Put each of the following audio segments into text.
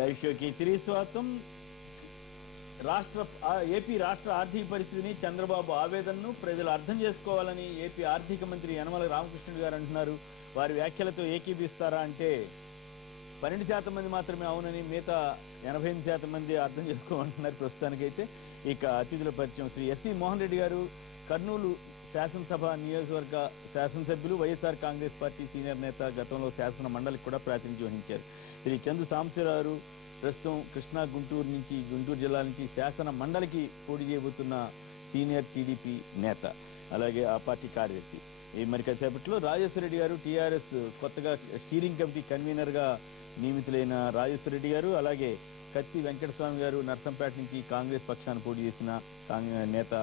Live షోకి తిరిగి స్వాగతం. ఏపీ రాష్ట్ర ఆర్థిక పరిస్థితిని, చంద్రబాబు ఆవేదనను ప్రజలు అర్థం చేసుకోవాలని ఏపీ ఆర్థిక మంత్రి యనమల రామకృష్ణుడు గారు అంటున్నారు. వారి వ్యాఖ్యలతో ఏకీభిస్తారా అంటే 12% మంది మాత్రమే అవునని, మిగతా 88% మంది అర్థం చేసుకోమంటున్నారు ప్రస్తుతానికైతే. ఇక అతిథుల పరిచయం: శ్రీ ఎస్సీ మోహన్ రెడ్డి గారు, కర్నూలు శాసనసభ నియోజకవర్గ శాసనసభ్యులు, వైఎస్ఆర్ కాంగ్రెస్ పార్టీ సీనియర్ నేత, గతంలో శాసన మండలికి కూడా ప్రాతినిధ్యం వహించారు. శ్రీ చందు సాంబశివరావు, ప్రస్తుతం కృష్ణా గుంటూరు జిల్లా నుంచి శాసన మండలికి పోటీ చేయబోతున్న సీనియర్ టీడీపీ నేత, అలాగే ఆ పార్టీ కార్యదర్శి. ఈ మరి కాసేపట్లో రాజేశ్వర రెడ్డి గారు, టీఆర్ఎస్ కొత్తగా స్టీరింగ్ కమిటీ కన్వీనర్గా నియమితులైన రాజేశ్వర రెడ్డి గారు, అలాగే కత్తి వెంకటస్వామి గారు, నర్సంపేట నుంచి కాంగ్రెస్ పక్షాన్ని పోటీ చేసిన నేత,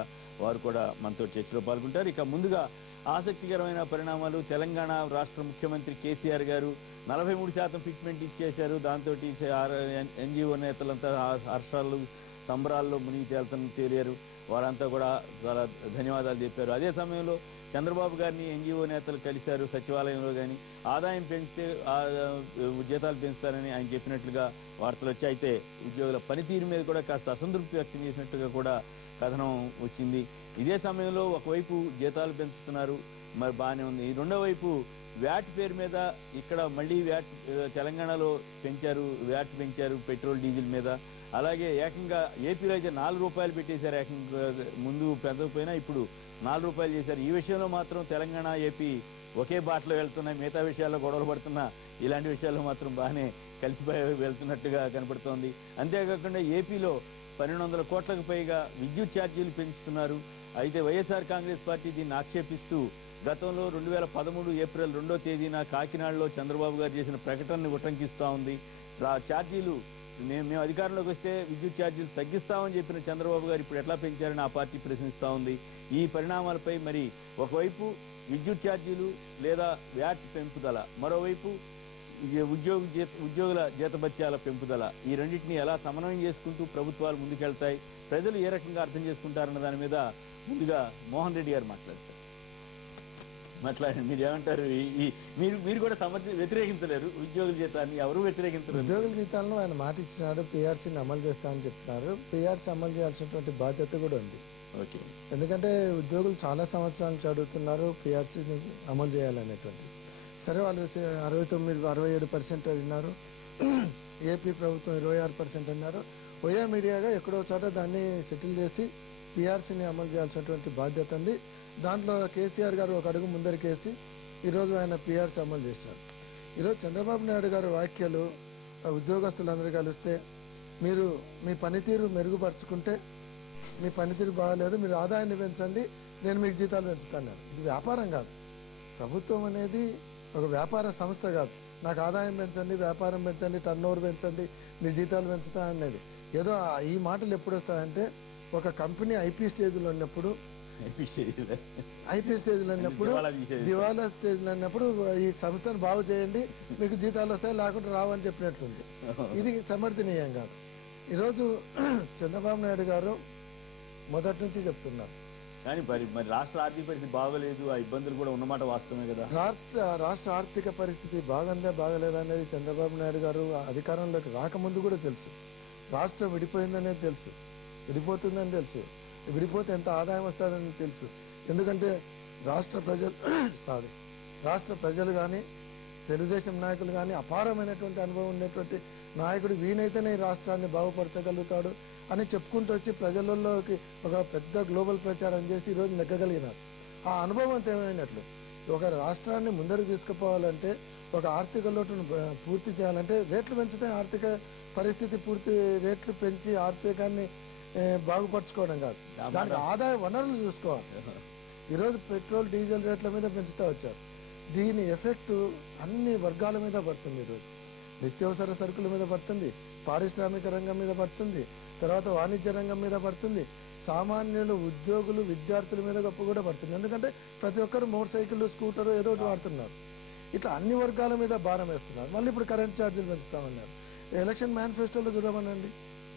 వారు కూడా మనతో చర్చలో పాల్గొంటారు. ఇక ముందుగా ఆసక్తికరమైన పరిణామాలు: తెలంగాణ రాష్ట్ర ముఖ్యమంత్రి కేసీఆర్ గారు 43% ఫిట్మెంట్ ఇచ్చేశారు. దాంతో ఎన్జిఓ నేతలంతా హర్షాలు సంబరాల్లో మునిగి తేలియారు. వారంతా కూడా చాలా ధన్యవాదాలు చెప్పారు. అదే సమయంలో చంద్రబాబు గారిని ఎన్జిఓ నేతలు కలిశారు సచివాలయంలో. కానీ ఆదాయం పెంచితే జీతాలు పెంచుతారని ఆయన చెప్పినట్లుగా వార్తలు వచ్చాయి. అయితే ఉద్యోగుల పనితీరు మీద కూడా కాస్త అసంతృప్తి వ్యక్తం చేసినట్టుగా కూడా కథనం వచ్చింది. ఇదే సమయంలో ఒకవైపు జీతాలు పెంచుతున్నారు, మరి బాగానే ఉంది. రెండో వైపు వ్యాట్ పేరు మీద ఇక్కడ మళ్ళీ వ్యాట్ తెలంగాణలో వ్యాట్ పెంచారు పెట్రోల్ డీజిల్ మీద. అలాగే ఏకంగా ఏపీలో అయితే 4 రూపాయలు పెట్టేశారు. ఏకంగా ముందు పెంచకపోయినా ఇప్పుడు 4 రూపాయలు చేశారు. ఈ విషయంలో మాత్రం తెలంగాణ, ఏపీ ఒకే బాటలో వెళ్తున్నాయి. మిగతా విషయాల్లో గొడవలు పడుతున్నా ఇలాంటి విషయాల్లో మాత్రం బాగానే కలిసిపోయి వెళ్తున్నట్టుగా కనపడుతోంది. అంతేకాకుండా ఏపీలో 1200 కోట్లకు పైగా విద్యుత్ ఛార్జీలు పెంచుతున్నారు. అయితే వైఎస్ఆర్ కాంగ్రెస్ పార్టీ దీన్ని ఆక్షేపిస్తూ గతంలో 2013 ఏప్రిల్ 2వ తేదీన కాకినాడలో చంద్రబాబు గారు చేసిన ప్రకటనని ఉటంకిస్తూ ఉంది. ఛార్జీలు మేము అధికారంలోకి వస్తే విద్యుత్ ఛార్జీలు తగ్గిస్తామని చెప్పిన చంద్రబాబు గారు ఇప్పుడు ఎట్లా పెంచారని ఆ పార్టీ ప్రశ్నిస్తూ ఉంది. ఈ పరిణామాలపై మరి ఒకవైపు విద్యుత్ ఛార్జీలు లేదా వ్యాట్ పెంపుదల, మరోవైపు ఉద్యోగుల జీతభత్యాల పెంపుదల, ఈ రెండింటినీ ఎలా సమన్వయం చేసుకుంటూ ప్రభుత్వాలు ముందుకెళ్తాయి, ప్రజలు ఏ రకంగా అర్థం చేసుకుంటారన్న దాని మీద ముందుగా మోహన్ రెడ్డి గారు మాట్లాడండి. మీరు ఏమంటారు? మీరు కూడా వ్యతిరేకించలేరు ఉద్యోగుల జీతాన్ని, ఎవరు వ్యతిరేకించలేరు. ఉద్యోగుల జీతాలను ఆయన మాట ఇచ్చినాడు, పీఆర్సీని అమలు చేస్తామని చెప్తున్నారు. పీఆర్సీ అమలు చేయాల్సినటువంటి బాధ్యత కూడా ఉంది. ఓకే, ఎందుకంటే ఉద్యోగులు చాలా సంవత్సరాల నుంచి అడుగుతున్నారు పీఆర్సీని అమలు చేయాలనేటువంటి. సరే, వాళ్ళు 67% అన్నారు, ఏపీ ప్రభుత్వం 26% అన్నారు. ఓయా మీడియాగా ఎక్కడో చోట దాన్ని సెటిల్ చేసి పీఆర్సీని అమలు చేయాల్సినటువంటి బాధ్యత ఉంది. దాంట్లో కేసీఆర్ గారు ఒక అడుగు ముందరికేసి ఈరోజు ఆయన పీఆర్సీ అమలు చేశారు. ఈరోజు చంద్రబాబు నాయుడు గారు వ్యాఖ్యలు, ఉద్యోగస్తులందరూ కలిస్తే మీరు మీ పనితీరు మెరుగుపరుచుకుంటే, మీ పనితీరు బాగాలేదు, మీరు ఆదాయాన్ని పెంచండి, నేను మీకు జీతాలు పెంచుతాను. ఇది వ్యాపారం కాదు. ప్రభుత్వం అనేది ఒక వ్యాపార సంస్థ కాదు. నాకు ఆదాయం పెంచండి, వ్యాపారం పెంచండి, టర్నోవర్ పెంచండి, మీ జీతాలు పెంచుతా అనేది ఏదో ఈ మాటలు ఎప్పుడు వస్తాయంటే ఒక కంపెనీ ఐపీ స్టేజ్లో ఉన్నప్పుడు, దివాలా స్టేజ్లో ఉన్నప్పుడు ఈ సంస్థను బాగు చేయండి, మీకు జీతాలు వస్తాయి, లేకుంటే రావని చెప్పినట్లుంది. ఇది సమర్థనీయం కాదు. ఈరోజు చంద్రబాబు నాయుడు గారు మొదటి నుంచి చెప్తున్నారు. కానీ మరి రాష్ట్ర ఆర్థిక పరిస్థితి బాగలేదు, ఆ ఇబ్బందులు కూడా ఉన్నమాట వాస్తవమే కదా. రాష్ట్ర ఆర్థిక పరిస్థితి బాగుందా బాగలేదా అనేది చంద్రబాబు నాయుడు గారు అధికారంలోకి రాకముందు కూడా తెలుసు. రాష్ట్రం విడిపోయిందనేది తెలుసు, విడిపోతుందని తెలుసు, విడిపోతే ఎంత ఆదాయం వస్తుందని తెలుసు. ఎందుకంటే రాష్ట్ర ప్రజలు కానీ తెలుగుదేశం నాయకులు కానీ అపారమైనటువంటి అనుభవం ఉన్నటువంటి నాయకుడు వీనైతేనే ఈ రాష్ట్రాన్ని బాగుపరచగలుగుతాడు అని చెప్పుకుంటూ వచ్చి ప్రజలలోకి ఒక పెద్ద గ్లోబల్ ప్రచారం చేసి ఈరోజు నెగ్గగలిగినారు. ఆ అనుభవం అంత ఏమైనట్లు. ఒక రాష్ట్రాన్ని ముందరకు తీసుకుపోవాలంటే, ఒక ఆర్థిక లోటును పూర్తి చేయాలంటే రేట్లు పెంచితే ఆర్థిక పరిస్థితి పూర్తి రేట్లు పెంచి ఆర్థికాన్ని బాగుపరచుకోవడం కాదు, దానికి ఆదాయ వనరులు చూసుకోవాలి. ఈరోజు పెట్రోల్ డీజిల్ రేట్ల మీద పెంచుతూ వచ్చారు. దీని ఎఫెక్ట్ అన్ని వర్గాల మీద పడుతుంది. ఈరోజు నిత్యావసర సరుకుల మీద పడుతుంది, పారిశ్రామిక రంగం మీద పడుతుంది, తర్వాత వాణిజ్య రంగం మీద పడుతుంది, సామాన్యులు, ఉద్యోగులు, విద్యార్థుల మీద కూడా పడుతుంది. ఎందుకంటే ప్రతి ఒక్కరు మోటార్ సైకిల్, స్కూటరు ఏదో ఒకటి వాడుతున్నారు. ఇట్లా అన్ని వర్గాల మీద భారం వేస్తున్నారు. మళ్ళీ ఇప్పుడు కరెంట్ ఛార్జీలు పెంచుతామన్నారు. ఎలక్షన్ మేనిఫెస్టోలో చూడమనండి,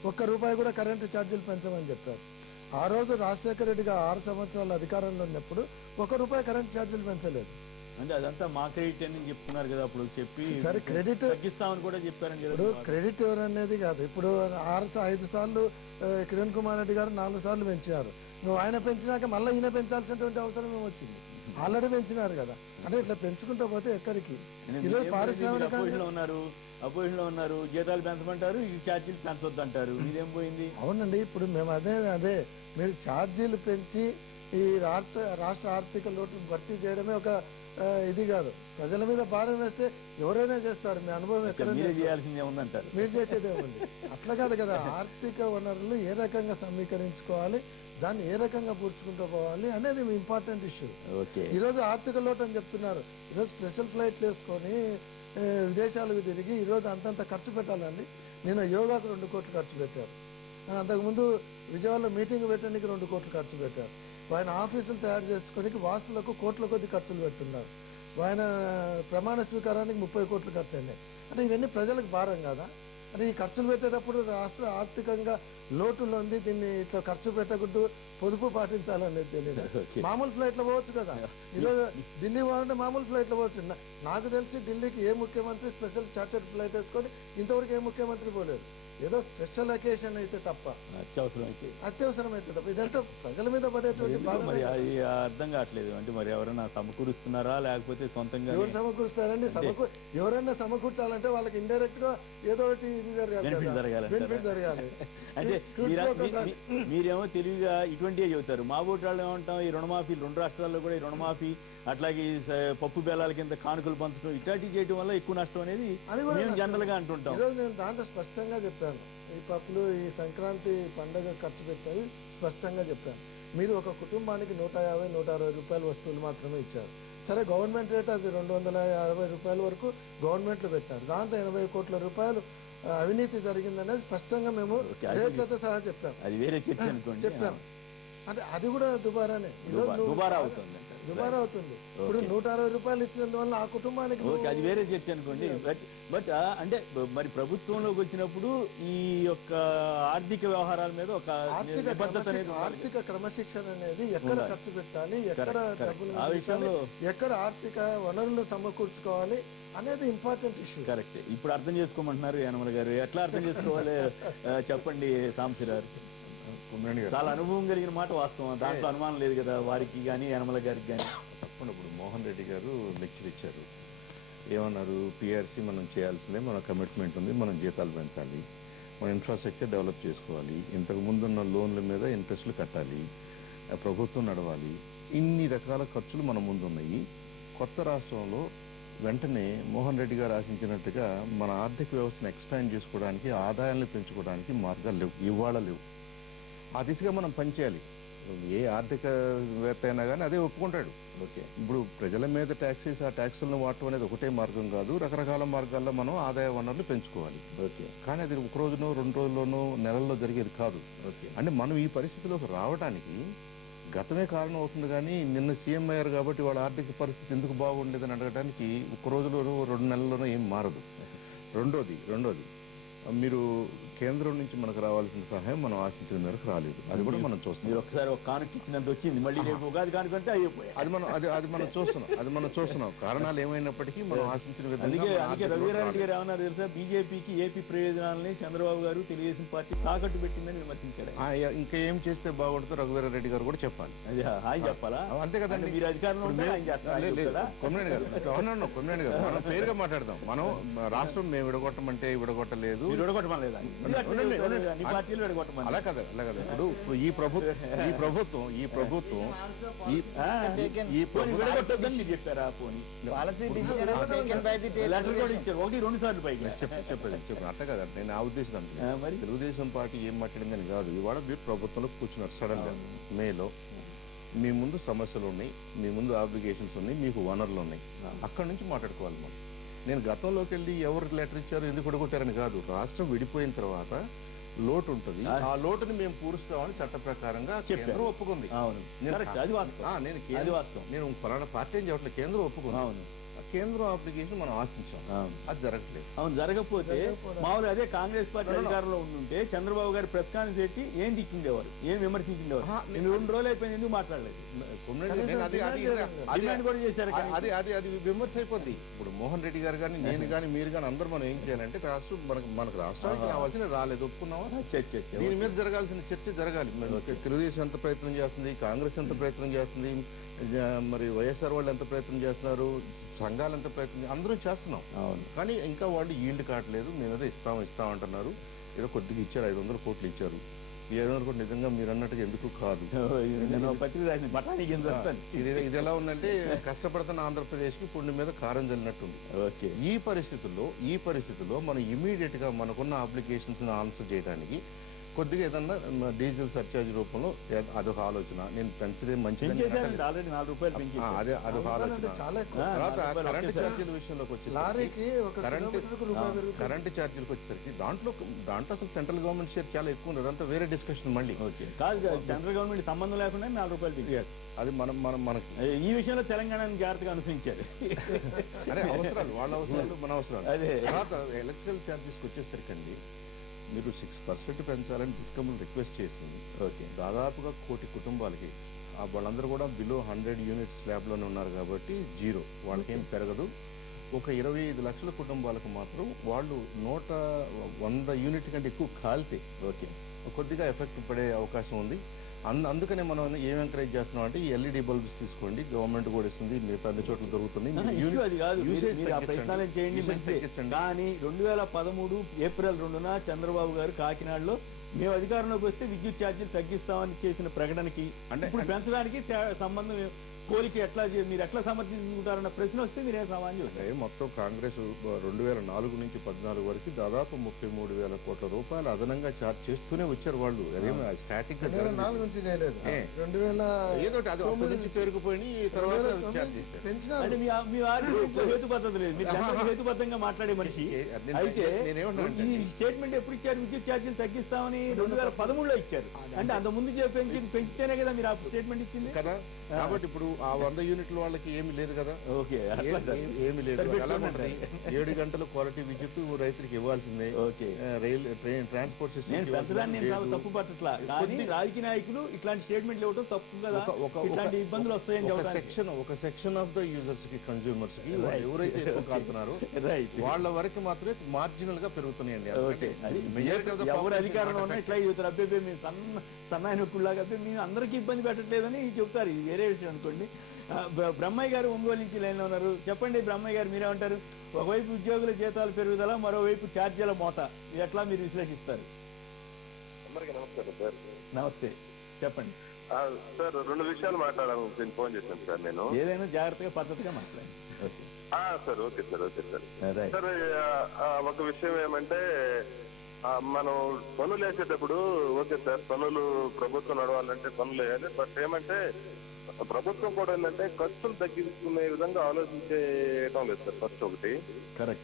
₹1 కూడా కరెంటు ఛార్జీలు పెంచమని చెప్పారు. ఆ రోజు రాజశేఖర రెడ్డిగా 6 సంవత్సరాల అధికారంలో ఉన్నప్పుడు ₹1 కరెంట్ ఛార్జీలు పెంచలేదు. అంటే అదంతా మా క్రెడిట్ అని చెప్తున్నారు కదా, అప్పుడు చెప్పి సరే క్రెడిట్ తగ్గిస్తామని కూడా చెప్పారని కదా. ఇప్పుడు క్రెడిట్ ఎవరనేది కాదు. ఇప్పుడు 5 సార్లు కిరణ్ కుమార్ రెడ్డి గారు 4 సార్లు పెంచారు. నువ్వు ఆయన పెంచినాక మళ్ళీ ఈయన పెంచాల్సినటువంటి అవసరం ఏమొచ్చింది? ఆల్రెడీ పెంచినారు కదా. అంటే ఇట్లా పెంచుకుంటూ పోతే ఎక్కడికి? ఈరోజు అపోజిషన్ లో ఉన్నారు, జీతాలు పెంచమంటారు, ఈ ఛార్జీలు పెంచొద్దు అంటారు, ఇదేం పోయింది? అవునండి, ఇప్పుడు మేము అదే మీరు ఛార్జీలు పెంచి ఈ రాష్ట్ర ఆర్థిక లోటును భర్తీ చేయడమే ఒక ఇది కాదు. ప్రజల మీద భారం వేస్తే ఎవరైనా చేస్తారు. మీ అనుభవం ఎక్కడ చేయాల్సిందే ఉందంటారు, మీరు చేసేదే ఉంది. అట్లా కాదు కదా. ఆర్థిక వనరులు ఏ రకంగా సమీకరించుకోవాలి, దాన్ని ఏ రకంగా పూడ్చుకుంటూ పోవాలి అనేది ఇంపార్టెంట్ ఇష్యూ. ఈరోజు ఆర్థిక లోటు అని చెప్తున్నారు. ఈరోజు స్పెషల్ ఫ్లైట్లు వేసుకొని విదేశాలకు తిరిగి ఈరోజు అంతంత ఖర్చు పెట్టాలండి. నేను యోగాకు 2 కోట్లు ఖర్చు పెట్టారు. అంతకుముందు విజయవాడలో మీటింగ్ పెట్టడానికి 2 కోట్లు ఖర్చు పెట్టారు. ఆయన ఆఫీసులు తయారు చేసుకోనికి వాస్తులకు కోట్ల కొద్ది ఖర్చులు పెడుతున్నారు. ఆయన ప్రమాణ స్వీకారానికి 30 కోట్లు ఖర్చు అయినాయి. అంటే ఇవన్నీ ప్రజలకు భారం కదా. అంటే ఈ ఖర్చులు పెట్టేటప్పుడు రాష్ట్ర ఆర్థికంగా లోటులో ఉంది, దీన్ని ఇట్లా ఖర్చు పెట్టకూడదు, పొదుపు పాటించాలనేది తెలియదు. మామూలు ఫ్లైట్లో పోవచ్చు కదా. ఈరోజు ఢిల్లీ పోవాలంటే మామూలు ఫ్లైట్లో పోవచ్చు. నాకు తెలిసి ఢిల్లీకి ఏ ముఖ్యమంత్రి స్పెషల్ చార్టర్డ్ ఫ్లైట్ వేసుకొని ఇంతవరకు ఏ ముఖ్యమంత్రి పోలేదు. ఏదో స్పెషల్ అకేషన్ అయితే తప్ప, అత్యవసరం అయితే తప్ప. ఇదంతా ప్రజల మీద పడేటువంటి మరి అది అర్థం కావట్లేదు. అంటే మరి ఎవరైనా సమకూరుస్తున్నారా లేకపోతే సొంతంగా? ఎవరు సమకూరుస్తారండి? ఎవరైనా సమకూర్చాలంటే వాళ్ళకి ఇండైరెక్ట్ గా ఏదో ఒకటి ఇది బెనిఫిట్ జరగాలి. అంటే మీరేమో తెలివిగా ఇటువంటివే చెబుతారు. మా ఓటు వాళ్ళు ఏమంటాం, ఈ రుణమాఫీ 2 రాష్ట్రాల్లో కూడా ఈ రుణమాఫీ, అట్లాగే పప్పు బెల్లాల కింద కానుకలు పంచడం, ఇట్లాంటివి చేయడం వల్ల ఎక్కువ నష్టం అనేది మేము జనరల్ గా అంటుంటాం. ఈరోజు నేను దాంట్లో స్పష్టంగా చెప్పాను. ఈ పప్పులు ఈ సంక్రాంతి పండుగ ఖర్చు పెట్టాలి స్పష్టంగా చెప్పాను. మీరు ఒక కుటుంబానికి 150-160 రూపాయల వస్తువులు మాత్రమే ఇచ్చారు. సరే గవర్నమెంట్ రేట్ అది 260 రూపాయల వరకు గవర్నమెంట్లో పెట్టారు. దాంట్లో 80 కోట్ల రూపాయలు అవినీతి జరిగిందనేది స్పష్టంగా మేము రేట్లతో సహా చెప్పాము. అది వేరే చర్చ అనుకోండి. చెప్పాము. అంటే అది కూడా దుబారానే, దుబారా అవుతుంది. దుబారా అవుతుంది. ఇప్పుడు 160 రూపాయలు ఇచ్చినందువల్ల ఆ కుటుంబానికి అది వేరే చర్చ అనుకోండి. బట్ అంటే మరి ప్రభుత్వంలోకి వచ్చినప్పుడు ఈ యొక్క ఆర్థిక వ్యవహారాల మీద ఒక ఆర్థిక క్రమశిక్షణ అనేది ఎక్కడ ఖర్చు పెట్టాలి, ఎక్కడ డబ్బులు, ఎక్కడ ఆర్థిక వనరులు సమకూర్చుకోవాలి అనేది ఇంపార్టెంట్ ఇష్యూ. కరెక్ట్. ఇప్పుడు అర్థం చేసుకోమంటున్నారు యనమల గారు. ఎట్లా అర్థం చేసుకోవాలి చెప్పండి సాంబశివరావు. చాలా అనుభవం కలిగిన మాట వాస్తవం, దాంట్లో అనుమానం లేదు కదా వారికి కానీ యనమల గారికి కానీ. తప్పకుండా ఇప్పుడు మోహన్ రెడ్డి గారు లెక్చర్ ఇచ్చారు. ఏమన్నారు, పిఆర్సీ మనం చేయాల్సిందే, మన కమిట్మెంట్ ఉంది, మనం జీతాలు పెంచాలి, మన ఇన్ఫ్రాస్ట్రక్చర్ డెవలప్ చేసుకోవాలి, ఇంతకు ముందున్న లోన్ల మీద ఇంట్రెస్ట్లు కట్టాలి, ప్రభుత్వం నడవాలి, ఇన్ని రకాల ఖర్చులు మన ముందు ఉన్నాయి. కొత్త రాష్ట్రంలో వెంటనే మోహన్ రెడ్డి గారు ఆశించినట్టుగా మన ఆర్థిక వ్యవస్థను ఎక్స్పాండ్ చేసుకోవడానికి, ఆదాయాలను పెంచుకోవడానికి మార్గాలు లేవు, ఇవాళ లేవు. ఆ దిశగా మనం పనిచేయాలి. ఏ ఆర్థికవేత్త అయినా కానీ అదే ఒప్పుకుంటాడు. ఇప్పుడు ప్రజల మీద ట్యాక్సెస్, ఆ ట్యాక్సులను వాడటం అనేది ఒకటే మార్గం కాదు, రకరకాల మార్గాల్లో మనం ఆదాయ వనరులు పెంచుకోవాలి. కానీ అది 1 రోజునో 2 రోజుల్లోనో నెలల్లో జరిగేది కాదు. అంటే మనం ఈ పరిస్థితిలోకి రావడానికి గతమే కారణం అవుతుంది. కానీ నిన్న సీఎం అయ్యారు కాబట్టి వాళ్ళ ఆర్థిక పరిస్థితి ఎందుకు బాగుండేదని అడగడానికి 1 రోజులోనో 2 నెలల్లోనో ఏం మారదు. రెండోది మీరు కేంద్రం నుంచి మనకు రావాల్సిన సహాయం మనం ఆశించిన మేరకు రాలేదు. అది కూడా మనం చూస్తాం. మీరు ఒకసారి ఒక కానుక ఇచ్చినంత వచ్చింది, మళ్ళీ రేపు ఉగాది కానుకంటే అయిపోయాయి. అది మనం చూస్తున్నాం. కారణాలు ఏమైనప్పటికీ మనం ఆశించిన విధంగా. అందుకే రఘువీరారెడ్డి గారు ఏమన్నారు తెలుసా, బీజేపీకి ఏపీ ప్రయోజనాలని చంద్రబాబు గారు తెలుగుదేశం పార్టీ తాకట్టు పెట్టిందని విమర్శించారు. ఇంకా ఏం చేస్తే బాగుంటుందో రఘువీరారెడ్డి గారు కూడా చెప్పాలి. అది ఆయన చెప్పాలా? అంతే కదండి. మీరు అధికారంలో కొమ్మినేని గారు మనం ఫెయిర్ గా మాట్లాడదాం. మనం రాష్ట్రం మేము విడగొట్టమంటే విడగొట్టలేదు, అలా కదా. ఇప్పుడు ఈ ప్రభుత్వం చెప్పారు అట్లా కదా. నేను ఆ ఉద్దేశం తెలుగుదేశం పార్టీ ఏం మాట్లాడిందని కాదు. ఇవాళ మీరు ప్రభుత్వంలో కూర్చున్నారు సడన్ గా మేలో. మీ ముందు సమస్యలు ఉన్నాయి, మీ ముందు ఆబ్లిగేషన్స్ ఉన్నాయి, మీకు వనరులు ఉన్నాయి. అక్కడి నుంచి మాట్లాడుకోవాలి మనం. నేను గతంలోకి వెళ్ళి ఎవరు లెటర్ ఇచ్చారు, ఎందుకు విడగొట్టారని కాదు. రాష్ట్రం విడిపోయిన తర్వాత లోటు ఉంటుంది, ఆ లోటుని మేము పూరుస్తామని చట్ట ప్రకారంగా కేంద్రం ఒప్పుకుంది. నేను ఫలానా పార్టీ అని చెప్పట్లేదు, కేంద్రం ఒప్పుకుంది. కేంద్రం అప్లికేషన్ మనం ఆశించాం, అది జరగట్లేదు. అవును, జరగకపోతే మామూలు అదే కాంగ్రెస్ పార్టీ అధికారంలో ఉంటుంటే చంద్రబాబు గారు ప్రెస్ కాన్ఫరెన్స్ పెట్టి ఏం దిక్కుండేవారు, ఏం విమర్శించేవారు. నేను 2 రోజులు అయిపోయింది, ఎందుకు మాట్లాడలేదు? డిమాండ్ కూడా చేశారు. అది విమర్శ అయిపోద్ది. ఇప్పుడు మోహన్ రెడ్డి గారు కానీ నేను కానీ మీరు కానీ అందరూ మనం ఏం చేయాలంటే మనకు రాష్ట్రానికి రావాల్సిన రాలేదు, ఒప్పుకున్నావా? దీని మీద జరగాల్సిన చర్చ జరగాలి. తెలుగుదేశం ఎంత ప్రయత్నం చేస్తుంది, కాంగ్రెస్ ఎంత ప్రయత్నం చేస్తుంది, మరి వైఎస్ఆర్ వాళ్ళు ఎంత ప్రయత్నం చేస్తున్నారు, సంఘాలు ఎంత ప్రయత్నం, అందరూ చేస్తున్నాం. కానీ ఇంకా వాళ్ళు ఈల్డ్ కావట్లేదు. మేము ఏదో ఇస్తాం అంటున్నారు. ఏదో కొద్దిగా ఇచ్చారు, 500 కోట్లు ఇచ్చారు. ఈ 500 కోట్లు నిజంగా మీరు అన్నట్టుగా ఎందుకు కాదు. ఇది ఎలా ఉందంటే కష్టపడుతున్న ఆంధ్రప్రదేశ్కి పుండి మీద కారం జల్లినట్టుంది. ఈ పరిస్థితుల్లో మనం ఇమీడియట్ గా మనకున్న అప్లికేషన్స్ ఆన్సర్ చేయడానికి కొద్దిగా ఏదన్నా డీజిల్ సర్చార్జ్ రూపంలో అదొక ఆలోచన. నేను పెంచదే మంచిది, అదే అదొక ఆలోచన. తర్వాత కరెంటు ఛార్జీల విషయంలోకి వచ్చేసరికి కరెంటు ఛార్జీలకు వచ్చేసరికి దాంట్లో అసలు సెంట్రల్ గవర్నమెంట్ షేర్ చాలా ఎక్కువ ఉంది. అదంతా వేరే డిస్కషన్ మళ్ళీ. సెంట్రల్ గవర్నమెంట్ సంబంధం లేకుండా 4 రూపాయలు. ఎస్, అది మనకి ఈ విషయంలో తెలంగాణను జాగ్రత్తగా అనుసరించారు. అదే అవసరాలు, వాళ్ళ అవసరాలు, మన అవసరాలు. తర్వాత ఎలక్ట్రికల్ ఛార్జెస్కి వచ్చేసరికి అండి, మీరు 6% పెంచాలని డిస్కమ్లు రిక్వెస్ట్ చేసింది. దాదాపుగా 1 కోటి కుటుంబాలకి, వాళ్ళందరూ కూడా బిలో 100 యూనిట్స్ స్లాబ్లోనే ఉన్నారు కాబట్టి 0, వాళ్ళకేం పెరగదు. ఒక 25 లక్షల కుటుంబాలకు మాత్రం వాళ్ళు 100 యూనిట్ కంటే ఎక్కువ కాలితే కొద్దిగా ఎఫెక్ట్ పడే అవకాశం ఉంది. అందుకనే మనం ఏం ఎంకరేజ్ చేస్తున్నాం అంటే ఈ ఎల్ఈడి బల్బ్స్ తీసుకోండి, గవర్నమెంట్ కూడా ఇస్తుంది, మిగతా అన్ని చోట్ల దొరుకుతుంది. కానీ 2013 ఏప్రిల్ 2న చంద్రబాబు గారు కాకినాడలో మేము అధికారంలోకి వస్తే విద్యుత్ ఛార్జీలు తగ్గిస్తామని చేసిన ప్రకటనకి ఇప్పుడు పెంచడానికి సంబంధం కోరిక మీరు ఎట్లా సమర్థించుకుంటారన్న ప్రశ్న వస్తే మీరేం సమాధానం చెప్తారు? మొత్తం కాంగ్రెస్ 2004 నుంచి 14 వరకు దాదాపు 33,000 కోట్ల రూపాయలు అదనంగా ఛార్జ్ చేస్తూనే వచ్చారు వాళ్ళు. అదేమో స్టాటిక్ గా పేరుకుపోయి తర్వాత హేతుబద్ధత లేదు. మీరు హేతుబద్ధంగా మాట్లాడే మనిషి అయితే ఈ స్టేట్మెంట్ ఎప్పుడు ఇచ్చారు? విద్యుత్ ఛార్జీలు తగ్గిస్తామని 2013లో ఇచ్చారు. అంటే అంత ముందు పెంచితేనే కదా మీరు ఆ స్టేట్మెంట్ ఇచ్చింది కదా. కాబట్టి ఇప్పుడు ఆ 100 యూనిట్ల వాళ్ళకి ఏమి లేదు కదా, ఏమి లేదు. ఎలా ఉంటుంది? 7 గంటల క్వాలిటీ విద్యుత్ రైతులకు ఇవ్వాల్సిందే. రైల్ ట్రాన్స్పోర్ట్ సిస్టమ్ తప్పు పట్టట్లా, కానీ రాజకీయ నాయకులు ఇట్లాంటి స్టేట్మెంట్లు ఇవ్వడం తప్పు కదా, ఇట్లాంటి ఇబ్బందులు వస్తాయని ఒక సెక్షన్ ఆఫ్ ద యూజర్స్ కి, కన్స్యూమర్స్ కి, ఎవరైతే ఎక్కువ కాలుతున్నారో వాళ్ళ వరకు మాత్రమే మార్జినల్ గా పెరుగుతున్నాయండి. ఎవరు అధికారంలో ఉన్నా ఇట్లా చెబుతారు, అబ్బాయి మేము సన్నాయి నొక్కులాగా మేము అందరికీ ఇబ్బంది పెట్టట్లేదని చెబుతారు. ఇది వేరే విషయం అనుకోండి. బ్రహ్మయ్య గారు ఒంగోలు నుంచి లైన్లో ఉన్నారు. చెప్పండి బ్రహ్మయ్య గారు, మీరేమంటారు? ఒకవైపు ఉద్యోగుల జీతాలు పెరుగుదల, మరోవైపు ఛార్జీల మోత, ఎట్లా మీరు విశ్లేషిస్తారు? నమస్కారం సార్. నమస్తే, చెప్పండి సార్. 2 విషయాలు మాట్లాడాలని ఫోన్ చేశాను సార్. నేను ఏదైనా జాగ్రత్తగా పద్ధతిగా మాట్లాడండి. Sir okay sir. సార్ ఒక విషయం ఏమంటే, మనం పనులు వేసేటప్పుడు ఓకే సార్, పనులు ప్రభుత్వం నడవాలంటే పనులు వేయాలి. బట్ ఏమంటే ప్రభుత్వం కూడా ఏంటంటే ఖర్చులు తగ్గించుకునే విధంగా ఆలోచించడం లేదు సార్. ఖర్చు ఒకటి,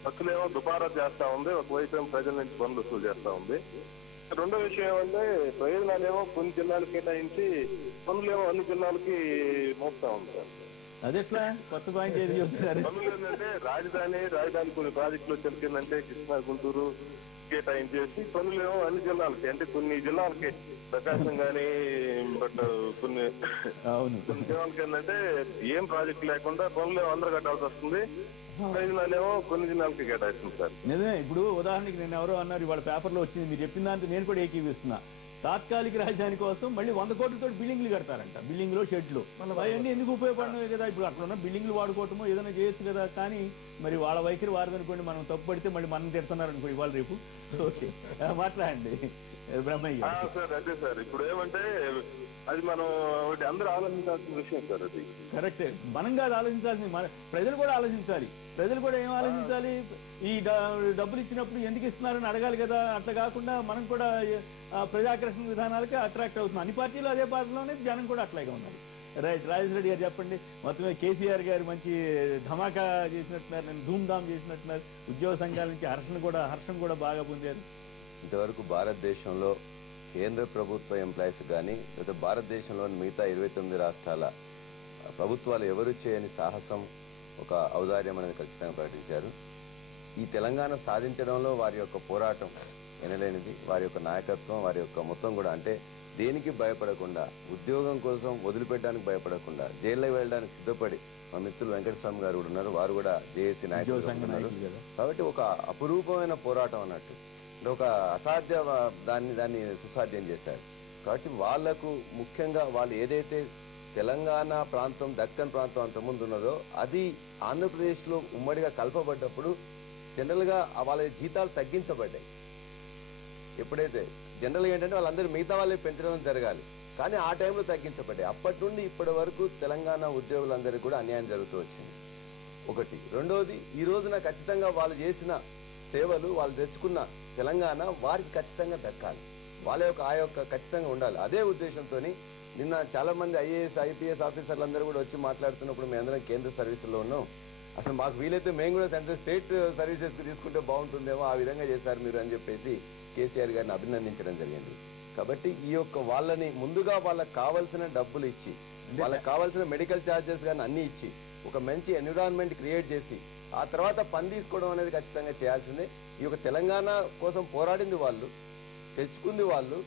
ఖర్చులు ఏమో దుబారా చేస్తా ఉంది, ఒకవైపు ఏమో ప్రజల నుంచి పనులు వసూలు చేస్తా ఉంది. రెండో విషయం ఏమంటే ప్రయోజనాలు ఏమో కొన్ని జిల్లాలకు కేటాయించి పనులు ఏమో అన్ని జిల్లాలకి మోపుతా ఉంది సార్. అదెట్లా కొత్త పాయింట్ ఏది చెప్తున్నారు? పనులు ఏంటంటే రాజధాని కొన్ని ప్రాజెక్టులు చెప్పిందంటే కృష్ణా, గుంటూరు కేటాయించేసి పనులు ఏమో అన్ని జిల్లాలకి, అంటే కొన్ని జిల్లాలకి ప్రకాశం గానీ, బట్ కొన్ని జిల్లాలకి ఏంటంటే ఏం ప్రాజెక్ట్ లేకుండా పనులు ఏమో అందరూ కట్టాల్సి వస్తుంది, ప్రయోజనాలేమో కొన్ని జిల్లాలకి కేటాయిస్తుంది సార్. నిజమే. ఇప్పుడు ఉదాహరణకి నేను ఎవరో అన్నారు, ఇవాళ పేపర్లో వచ్చింది, మీరు చెప్పిన దాంతో నేను కూడా ఏకీవిస్తున్నా. తాత్కాలిక రాజధాని కోసం మళ్ళీ 100 కోట్లతో బిల్డింగ్లు కడతారంట, బిల్డింగ్లో షెడ్లు. అవన్నీ ఎందుకు ఉపయోగపడినవి కదా? ఇప్పుడు అక్కడ ఉన్న బిల్డింగ్లు వాడుకోవటమో ఏదైనా చేయొచ్చు కదా. కానీ మరి వాళ్ళ వైఖరి వారదనుకోండి, మనం తప్పుపడితే మళ్ళీ మనం తిడుతున్నారు అనుకో ఇవాళ రేపు. ఓకే, మాట్లాడండి బ్రహ్మయ్య. సార్ అదే సార్, ఇప్పుడు ఏమంటే అది మనం అందరూ ఆలోచించాల్సిన విషయం సార్. అది కరెక్టే, మనం కాదు ఆలోచించాల్సింది, ప్రజలు కూడా ఆలోచించాలి. ప్రజలు కూడా ఏం ఆలోచించాలి? ఈ డబ్బులు ఇచ్చినప్పుడు ఎందుకు ఇస్తున్నారని అడగాలి కదా. అట్లా కాకుండా మనం కూడా ప్రజాకర్షణ విధానాలకి అట్రాక్ట్ అవుతున్నాం. అన్ని పార్టీలు అదే పార్టీలోనే, జనం కూడా అట్లాగే ఉన్నారు. రైట్, రాజేష్ రెడ్డి గారు చెప్పండి. మొత్తమే కేసీఆర్ గారు మంచి ధమాకా చేసినట్టున్నారు, నేను ధూమ్ధామ్ చేసినట్టున్నారు. ఉద్యోగ సంఘాల నుంచి హర్షం కూడా బాగా పొందారు. ఇంతవరకు భారతదేశంలో కేంద్ర ప్రభుత్వ ఎంప్లాయీస్ కానీ లేదా భారతదేశంలోని మిగతా 29 రాష్ట్రాల ప్రభుత్వాలు ఎవరు చేయని సాహసం ఒక ఔదార్యం అనేది ఖచ్చితంగా ప్రకటించారు. ఈ తెలంగాణ సాధించడంలో వారి యొక్క పోరాటం ఎనలేనిది. వారి యొక్క నాయకత్వం, వారి యొక్క మొత్తం కూడా అంటే దేనికి భయపడకుండా, ఉద్యోగం కోసం వదిలిపెట్టడానికి భయపడకుండా, జైల్లో వెళ్ళడానికి సిద్ధపడి మా మిత్రులు వెంకటస్వామి గారు కూడా ఉన్నారు, వారు కూడా జేఏసీ నాయకులు ఉన్నారు. కాబట్టి ఒక అపురూపమైన పోరాటం అన్నట్టు, ఒక అసాధ్య దాన్ని సుసాధ్యం చేశారు. కాబట్టి వాళ్లకు ముఖ్యంగా వాళ్ళు ఏదైతే తెలంగాణ ప్రాంతం, దక్కన్ ప్రాంతం అంతకుముందు ఉన్నదో అది ఆంధ్రప్రదేశ్లో ఉమ్మడిగా కలపబడ్డప్పుడు జనరల్గా వాళ్ళ జీతాలు తగ్గించబడ్డాయి. ఎప్పుడైతే జనరల్గా ఏంటంటే వాళ్ళందరూ మిగతా వాళ్ళే పెంచడం జరగాలి, కానీ ఆ టైంలో తగ్గించబడ్డాయి. అప్పటి నుండి ఇప్పటి వరకు తెలంగాణ ఉద్యోగులందరికీ కూడా అన్యాయం జరుగుతూ వచ్చింది ఒకటి. రెండవది, ఈ రోజున ఖచ్చితంగా వాళ్ళు చేసిన సేవలు, వాళ్ళు తెచ్చుకున్న తెలంగాణ వారికి ఖచ్చితంగా దక్కాలి, వాళ్ళ యొక్క ఆ యొక్క ఖచ్చితంగా ఉండాలి. అదే ఉద్దేశంతో నిన్న చాలా మంది ఐఏఎస్, ఐపీఎస్ ఆఫీసర్లు అందరూ కూడా వచ్చి మాట్లాడుతున్నప్పుడు మేమందరం కేంద్ర సర్వీసుల్లో ఉన్నాం, అసలు మాకు వీలైతే మేము కూడా సెంట్రల్ స్టేట్ సర్వీసెస్కి తీసుకుంటే బాగుంటుందేమో, ఆ విధంగా చేశారు మీరు అని చెప్పేసి కేసీఆర్ గారిని అభినందించడం జరిగింది. కాబట్టి ఈ యొక్క వాళ్ళని ముందుగా వాళ్ళకి కావాల్సిన డబ్బులు ఇచ్చి, వాళ్ళకి కావాల్సిన మెడికల్ ఛార్జెస్ కానీ అన్ని ఇచ్చి ఒక మంచి ఎన్విరాన్మెంట్ క్రియేట్ చేసి ఆ తర్వాత పని తీసుకోవడం అనేది ఖచ్చితంగా చేయాల్సిందే. ఈ యొక్క తెలంగాణ కోసం పోరాడింది వాళ్ళు, తెచ్చుకుంది వాళ్ళు.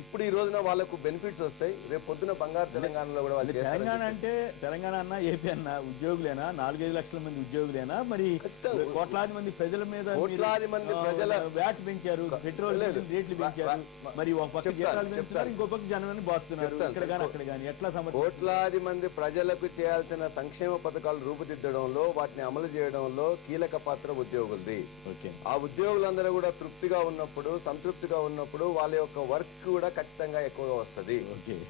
ఇప్పుడు ఈ రోజున వాళ్ళకు బెనిఫిట్స్ వస్తాయి, రేపు పొద్దున బంగారు తెలంగాణలో కూడా వాళ్ళు తెలంగాణ అంటే తెలంగాణ అన్నా ఏపీ అన్నా ఉద్యోగులేనా, 4-5 లక్షల మంది ఉద్యోగులేనా, మరి కోట్లాది మంది ప్రజల మీద కోట్లాది మంది ప్రజల వ్యాట్ పెంచారు, పెట్రోల్ రేట్లు పెంచారు, మరి ఒక పక్క జీతాలు పెంచుతున్నారు, ఇంకో పక్క జనాన్ని బాస్తున్నారు, ఇక్కడ కానీ అక్కడ కానీ ఎట్లా కోట్లాది మంది ప్రజలకు చేయాల్సిన సంక్షేమ పథకాలు రూపుదిద్దడంలో, వాటిని అమలు చేయడంలో కీలక పాత్ర ఉద్యోగులది. ఆ ఉద్యోగులందరూ కూడా తృప్తిగా ఉన్నప్పుడు, సంతృప్తిగా ఉన్నప్పుడు వాళ్ళ యొక్క వర్క్ కూడా ఖచ్చితంగా ఎక్కువగా వస్తుంది.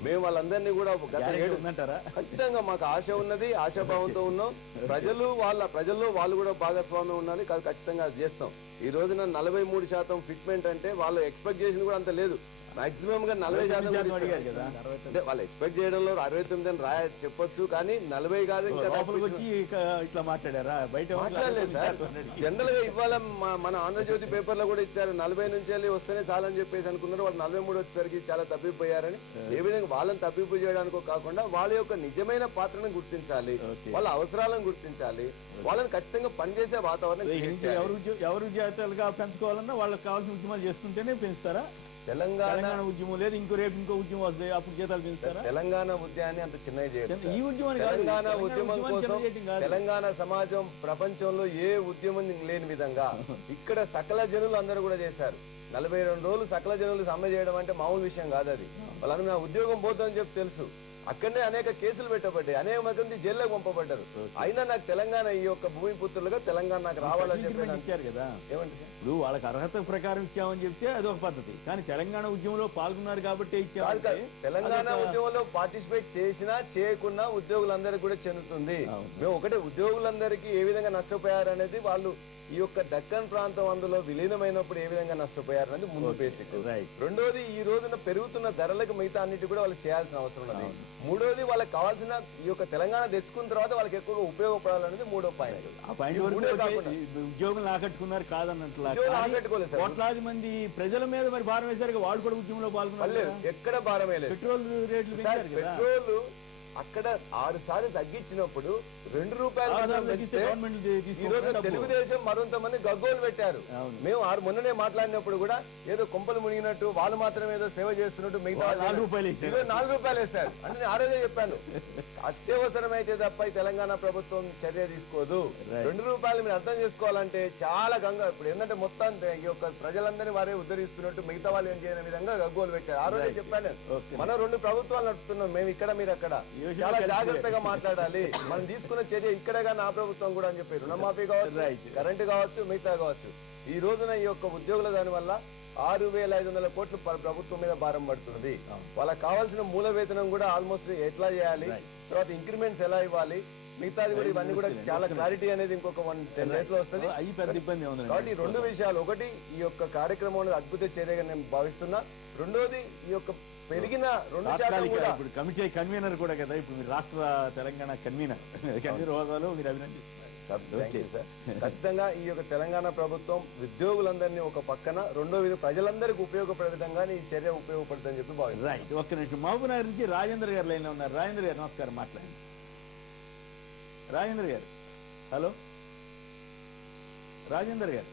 మేము వాళ్ళందరినీ కూడా గత 7 ఖచ్చితంగా మాకు ఆశ ఉన్నది, ఆశాభావంతో ఉన్నాం. ప్రజల్లో వాళ్ళు కూడా భాగస్వామ్యం ఉండాలి, ఖచ్చితంగా అది చేస్తాం. ఈ రోజున 43% ఫిట్మెంట్ అంటే వాళ్ళు ఎక్స్పెక్ట్ చేసింది కూడా అంత లేదు. మాక్సిమం గా 40% అడిగారు కదా, అంటే వాళ్ళు ఎక్స్పెక్ట్ చేయడంలో 69 అని రాయ చెప్పొచ్చు, కానీ 40 కాదు. ఇట్లా మాట్లాడారా బయట మాట్లాడలేదు సార్. జనరల్ గా ఇవాళ మన ఆంధ్రజ్యోతి పేపర్ లో కూడా ఇచ్చారు, 40 నుంచి వెళ్ళి వస్తేనే చాలని చెప్పేసి అనుకున్నారు. వాళ్ళు 43 వచ్చేసరికి చాలా తప్పిపోయారని. ఏ విధంగా వాళ్ళని తప్పిపో చేయడానికో కాకుండా వాళ్ళ యొక్క నిజమైన పాత్రను గుర్తించాలి, వాళ్ళ అవసరాలను గుర్తించాలి, వాళ్ళని ఖచ్చితంగా పనిచేసే వాతావరణం. ఎవరు జాతీయాలుగా పెంచుకోవాలన్నా వాళ్ళకి కావాల్సిన ఉద్యమాలు చేసుకుంటేనే పెంచుతారా? తెలంగాణ ఉద్యమం లేదు, ఇంకో ఉద్యమం వస్తాయి, అప్పుడు జీతాలు పెంచుతారా? తెలంగాణ ఉద్యమాన్ని అంత చిన్నగా చేయదు. ఈ ఉద్యమం తెలంగాణ ఉద్యమం కోసం తెలంగాణ సమాజం ప్రపంచంలో ఏ ఉద్యమం లేని విధంగా ఇక్కడ సకల జనులు అందరూ కూడా చేశారు. 42 రోజులు సకల జనులు సమ్మె చేయడం అంటే మామూలు విషయం కాదు. అది వాళ్ళందరూ నా ఉద్యోగం పోతుందని చెప్పి తెలుసు. అక్కడనే అనేక కేసులు పెట్టబడ్డాయి, అనేక మంది జైల్లోకి పంపబడ్డారు. అయినా నాకు తెలంగాణ, ఈ యొక్క భూమి పుత్రులుగా తెలంగాణ నాకు రావాలని చెప్పి ఇచ్చారు కదా. ఏమంటే ఇప్పుడు వాళ్ళకి అర్హత ప్రకారం ఇచ్చామని చెప్తే అదొక పద్ధతి, కానీ తెలంగాణ ఉద్యమంలో పాల్గొన్నారు కాబట్టి ఇచ్చారు. తెలంగాణ ఉద్యమంలో పార్టిసిపేట్ చేసినా చేయకున్నా ఉద్యోగులందరికీ కూడా చెందుతుంది. మేము ఒకటే, ఉద్యోగులందరికీ ఏ విధంగా నష్టపోయారు అనేది, వాళ్ళు ఈ యొక్క దక్కన్ ప్రాంతం అందులో విలీనమైనప్పుడు ఏ విధంగా నష్టపోయారు అనేది ముందు బేసిక్. రెండోది, ఈ రోజున పెరుగుతున్న ధరలకు మిగతా అన్నిటి కూడా వాళ్ళు చేయాల్సిన అవసరం ఉన్నది. మూడోది, వాళ్ళకి కావాల్సిన ఈ యొక్క తెలంగాణ తెచ్చుకున్న తర్వాత వాళ్ళకి ఎక్కువగా ఉపయోగపడాలనేది మూడో పాయింట్. ఉద్యోగులు ఆకట్టుకున్నారు కాదన్నట్లా, ఆకట్టుకోలేదు. కోట్లాది మంది ప్రజల మీద మరి భారం వేశారు, వాళ్ళు కూడా ఉద్యమంలో పాల్గొన్నారు. ఎక్కడ భారం వేయలేదు. పెట్రోల్ రేట్లు పెట్రోల్ అక్కడ 6 సార్లు తగ్గించినప్పుడు ₹2 తెలుగుదేశం మరింత మంది గగ్గోలు పెట్టారు. మేము మొన్ననే మాట్లాడినప్పుడు కూడా ఏదో కొంపలు మునిగినట్టు, వాళ్ళు మాత్రం ఏదో సేవ చేస్తున్నట్టు మిగతా ₹4 వేస్తారు. అంటే నేను ఆ రోజే చెప్పాను, అత్యవసరమైతే తప్ప ఈ తెలంగాణ ప్రభుత్వం చర్య తీసుకోదు. ₹2 మీరు అర్థం చేసుకోవాలంటే చాలా ఇప్పుడు ఏంటంటే మొత్తం ఈ యొక్క ప్రజలందరినీ వారే ఉద్ధరిస్తున్నట్టు మిగతా వాళ్ళు ఏం చేయని విధంగా గగ్గోలు పెట్టారు. ఆ రోజే చెప్పాను, మనం 2 ప్రభుత్వాలు నడుపుతున్నాం, మేము ఇక్కడ మీరు అక్కడ, చాలా జాగ్రత్తగా మాట్లాడాలి, మనం తీసుకున్న చర్య ఇక్కడగా నా ప్రభుత్వం కూడా అని చెప్పి రుణమాఫీ కావచ్చు, కరెంటు కావచ్చు, మిగతా కావచ్చు. ఈ రోజున ఈ యొక్క ఉద్యోగుల దాని వల్ల 6,500 కోట్లు ప్రభుత్వం మీద భారం పడుతుంది. వాళ్ళకి కావాల్సిన మూల వేతనం కూడా ఆల్మోస్ట్ ఎట్లా చేయాలి, తర్వాత ఇంక్రిమెంట్స్ ఎలా ఇవ్వాలి, మిగతాది కూడా ఇవన్నీ కూడా చాలా క్లారిటీ అనేది ఇంకొక 10 days లో వస్తుంది. కాబట్టి 2 విషయాలు, ఒకటి ఈ యొక్క కార్యక్రమం అనేది అద్భుత చర్యగా నేను భావిస్తున్నా. రెండోది, ఈ యొక్క పెరిగిన 2% కూడా కమిటీ కన్వీనర్ కూడా కదా, ఇప్పుడు మీరు రాష్ట్ర తెలంగాణ కన్వీనర్ హోదాలో మీరు అభినందిస్తున్నారు. ఖచ్చితంగా ఈ యొక్క తెలంగాణ ప్రభుత్వం ఉద్యోగులందరినీ ఒక పక్కన, రెండో ప్రజలందరికీ ఉపయోగపడే విధంగా ఈ చర్య ఉపయోగపడుతుందని చెప్పి భావిస్తారు. ఒక్క నిమిషం, మహబూబ్నగర్ నుంచి రాజేంద్ర గారు లైన్ లో ఉన్నారు. రాజేంద్ర గారు నమస్కారం, మాట్లాడండి. రాజేంద్ర గారు హలో రాజేందర్ గారు,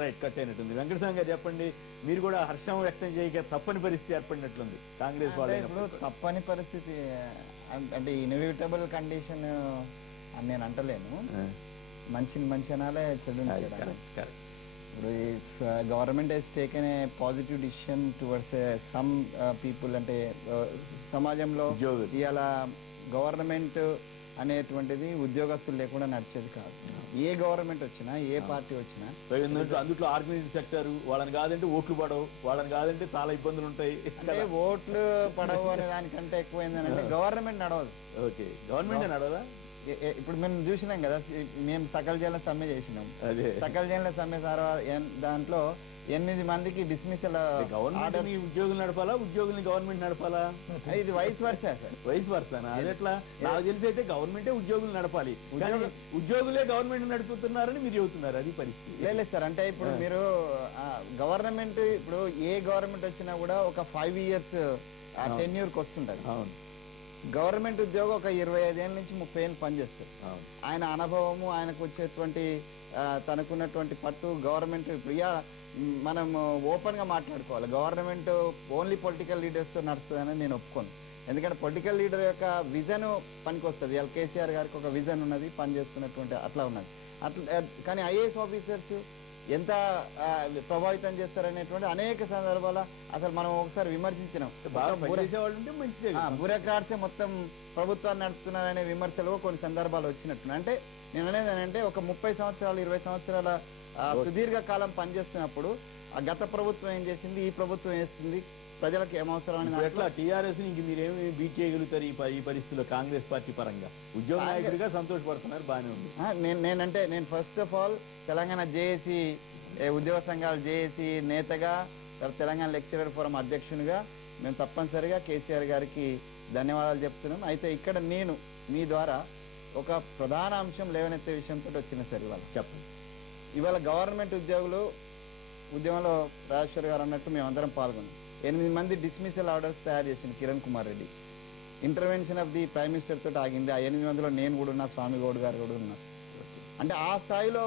రైట్, కట్ అయినట్టుంది. వెంకటస్వామి గారు చెప్పండి, మీరు కూడా హర్షం వ్యక్తం చేయక తప్పని పరిస్థితి ఏర్పడినట్లుంది కాంగ్రెస్ అంటే ఇప్పుడు తప్పని పరిస్థితి అంటే ఇన్ఎవిటబుల్ కండిషన్ అని నేను అంటలేను. మంచి అనాలే చెడు. ఇప్పుడు government has taken a positive decision towards some people, అంటే సమాజంలో ఇవాళ గవర్నమెంట్ అనేటువంటిది ఉద్యోగస్తులు లేకుండా నడిచేది కాదు. ఏ గవర్నమెంట్ వచ్చినా, ఏ పార్టీ వచ్చినా, అందులో ఆర్గనైజ్డ్ సెక్టర్, వాళ్ళని కాదంటే ఓట్లు పడవు, వాళ్ళని కాదంటే చాలా ఇబ్బందులు ఉంటాయి. అంటే ఓట్లు పడవు అనే దానికంటే ఎక్కువ ఏంటంటే గవర్నమెంట్ నడవదు. ఓకే, గవర్నమెంట్ నడవదా? ఇప్పుడు మేము చూసినాం కదా, మేము సకల జైళ్ళ సమ్మె చేసినాం. సకల జైళ్ళ సమ్మె తర్వాత దాంట్లో 8 మందికి డిస్మిసల్. గవర్నమెంట్ ఉద్యోగులు నడపాలా, ఉద్యోగుల్ని గవర్నమెంట్ నడపాలా? ఇది వైస్ వర్సా సార్. వైస్ వర్సానా? అది ఎట్లా? నాకు తెలిసి అయితే గవర్నమెంటే ఉద్యోగులు నడపాలి, ఉద్యోగులే గవర్నమెంట్ నడుపుతున్నారని మీరు చెబుతున్నారు. అది పరిస్థితి లేదు సార్. అంటే ఇప్పుడు మీరు గవర్నమెంట్, ఇప్పుడు ఏ గవర్నమెంట్ వచ్చినా కూడా ఒక 5 years టెన్యూర్కి వస్తుంటది. అవును. గవర్నమెంట్ ఉద్యోగం ఒక 25 ఏళ్ళ నుంచి 30 ఏళ్ళు పనిచేస్తారు. ఆయన అనుభవము, ఆయనకు వచ్చేటువంటి తనకున్నటువంటి పట్టు, గవర్నమెంట్ ఇప్పుడు మనం ఓపెన్ గా మాట్లాడుకోవాలి. గవర్నమెంట్ ఓన్లీ పొలిటికల్ లీడర్స్ తో నడుస్తుందని నేను ఒప్పుకోను. ఎందుకంటే పొలిటికల్ లీడర్ యొక్క విజన్ పనికి వస్తుంది. కేసీఆర్ గారికి ఒక విజన్ ఉన్నది, పనిచేస్తున్నటువంటి అట్లా ఉన్నది. అట్లా కానీ ఐఏఎస్ ఆఫీసర్స్ ఎంత ప్రభావితం చేస్తారనేటువంటి అనేక సందర్భాల అసలు మనం ఒకసారి విమర్శించినాం. బ్యూరోక్రాట్సే మొత్తం ప్రభుత్వాన్ని నడుపుతున్నారనే విమర్శలు కొన్ని సందర్భాలు వచ్చినట్టు. అంటే నేను అనేది ఏంటంటే ఒక 30 సంవత్సరాలు 20 సంవత్సరాల సుదీర్ఘ కాలం పనిచేస్తున్నప్పుడు ఆ గత ప్రభుత్వం ఏం చేసింది, ఈ ప్రభుత్వం చేస్తుంది, ప్రజలకు ఏమవసరం ఎట్లా టీఆర్ఎస్ ఇంక మీరేమి బీట్ చేయగలుగుతారు ఈ పరిస్థితిలో? కాంగ్రెస్ పార్టీ పరంగా ఉద్యోగ నాయకుడిగా సంతోషపడుతున్నారు, బాగానే ఉంది. నేను first of all Telangana JAC ఉద్యోగ సంఘాల జేఏసీ నేతగా, తెలంగాణ లెక్చరర్ ఫోరం అధ్యక్షునిగా మేము తప్పనిసరిగా కేసీఆర్ గారికి ధన్యవాదాలు చెప్తున్నాం. అయితే ఇక్కడ నేను మీ ద్వారా ఒక ప్రధాన అంశం లేవనెత్తే విషయంతో వచ్చిన సార్. ఇవాళ చెప్పండి. ఇవాళ గవర్నమెంట్ ఉద్యోగులు ఉద్యమంలో రాజేశ్వర్ గారు అన్నట్టు మేమందరం పాల్గొన్నాం. 8 మంది డిస్మిసల్ ఆర్డర్స్ తయారు చేసింది Kiran Kumar Reddy. Intervention of the prime minister తోటి ఆగింది. ఆ 8 మందిలో నేను కూడా ఉన్నా, స్వామి గౌడ్ గారు కూడా ఉన్నారు. అంటే ఆ స్థాయిలో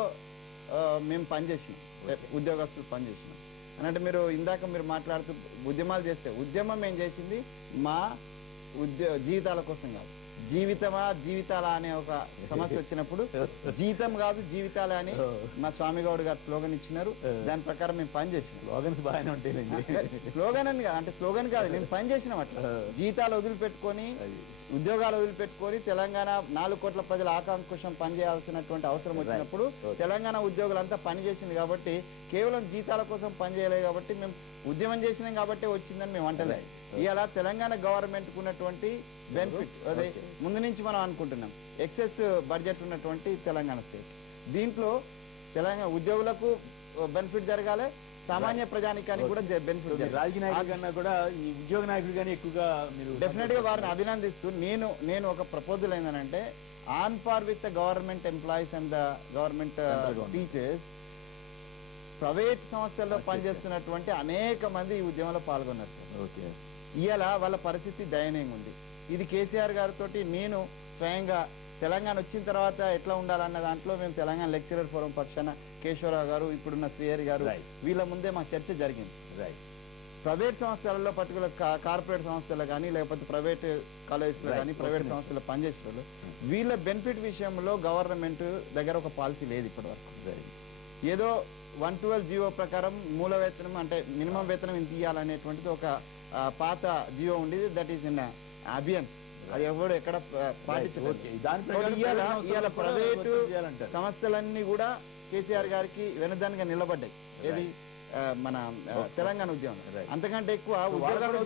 మేము పనిచేసినాం, ఉద్యోగస్తులు పనిచేసినాం. అంటే మీరు ఇందాక మీరు మాట్లాడుతూ ఉద్యమాలు చేస్తే, ఉద్యమం ఏం చేసింది మా జీవితాల కోసం కాదు, జీవితాలా అనే ఒక సమస్య వచ్చినప్పుడు జీతం కాదు జీవితాలే అని మా స్వామి గౌడ్ గారు స్లోగన్ ఇచ్చినారు. దాని ప్రకారం మేము పనిచేసినాం. స్లోగన్ అని అంటే స్లోగన్ కాదు, నేను పనిచేసినాం. అట్లా జీతాలు వదిలిపెట్టుకొని, ఉద్యోగాలు వదిలిపెట్టుకొని తెలంగాణ 4 కోట్ల ప్రజల ఆకాంక్ష కోసం పనిచేయాల్సినటువంటి అవసరం వచ్చినప్పుడు తెలంగాణ ఉద్యోగులంతా పనిచేసింది. కాబట్టి కేవలం జీతాల కోసం పనిచేయలేదు కాబట్టి మేము ఉద్యమం చేసినాం కాబట్టి వచ్చిందని మేము అంటలేదు. ఇవాళ తెలంగాణ గవర్నమెంట్ కు ఉన్నటువంటి బెనిఫిట్ అదే ముందు నుంచి మనం అనుకుంటున్నాం. ఎక్సెస్ బడ్జెట్ ఉన్నటువంటి తెలంగాణ స్టేట్, దీంట్లో తెలంగాణ ఉద్యోగులకు బెనిఫిట్ జరగాలి, సామాన్య ప్రజానికానికి కూడా బెనిఫిట్. రాజకీయ నాయకుల కన్నా కూడా ఈ ఉద్యోగ నాయకులు కానీ ఎక్కువగా మీరు డెఫినెట్ గా వారిని అభినందిస్తూ నేను ఒక ప్రపోజల్ ఏంటంటే on par with the government employees and the government teachers, private సంస్థల్లో పనిచేస్తున్నటువంటి అనేక మంది ఈ ఉద్యమంలో పాల్గొన్నారు సార్. ఇవాళ వాళ్ళ పరిస్థితి దయనీయంగా ఉంది. ఇది కేసీఆర్ గారితో నేను స్వయంగా తెలంగాణ వచ్చిన తర్వాత ఎట్లా ఉండాలన్న దాంట్లో మేము తెలంగాణ లెక్చరర్ ఫోరం పక్షాన కేశవరావు గారు, ఇప్పుడున్న శ్రీహరి గారు, వీళ్ళ ముందే మా చర్చ జరిగింది. ప్రైవేట్ సంస్థలలో పర్టికులర్ కార్పొరేట్ సంస్థలు కానీ లేకపోతే ప్రైవేట్ కాలేజెస్లో కానీ ప్రైవేట్ సంస్థల్లో పనిచేసే వాళ్ళు వీళ్ళ బెనిఫిట్ విషయంలో గవర్నమెంట్ దగ్గర ఒక పాలసీ లేదు ఇప్పటి వరకు. ఏదో 112 జీవో ప్రకారం మూల వేతనం అంటే మినిమం వేతనం ఇంత ఇవ్వాలనేటువంటిది ఒక పాత జీవో ఉండేది. That is in abeyance. అది ఎవరు ఎక్కడ పాటించలేదు. ఇవాళ ప్రైవేటు సంస్థలన్నీ కూడా కేసీఆర్ గారికి వెనుదన్నుగా నిలబడ్డాయి. ఏది మన తెలంగాణ ఉద్యమం. అంతకంటే ఎక్కువ ఉద్యోగాలు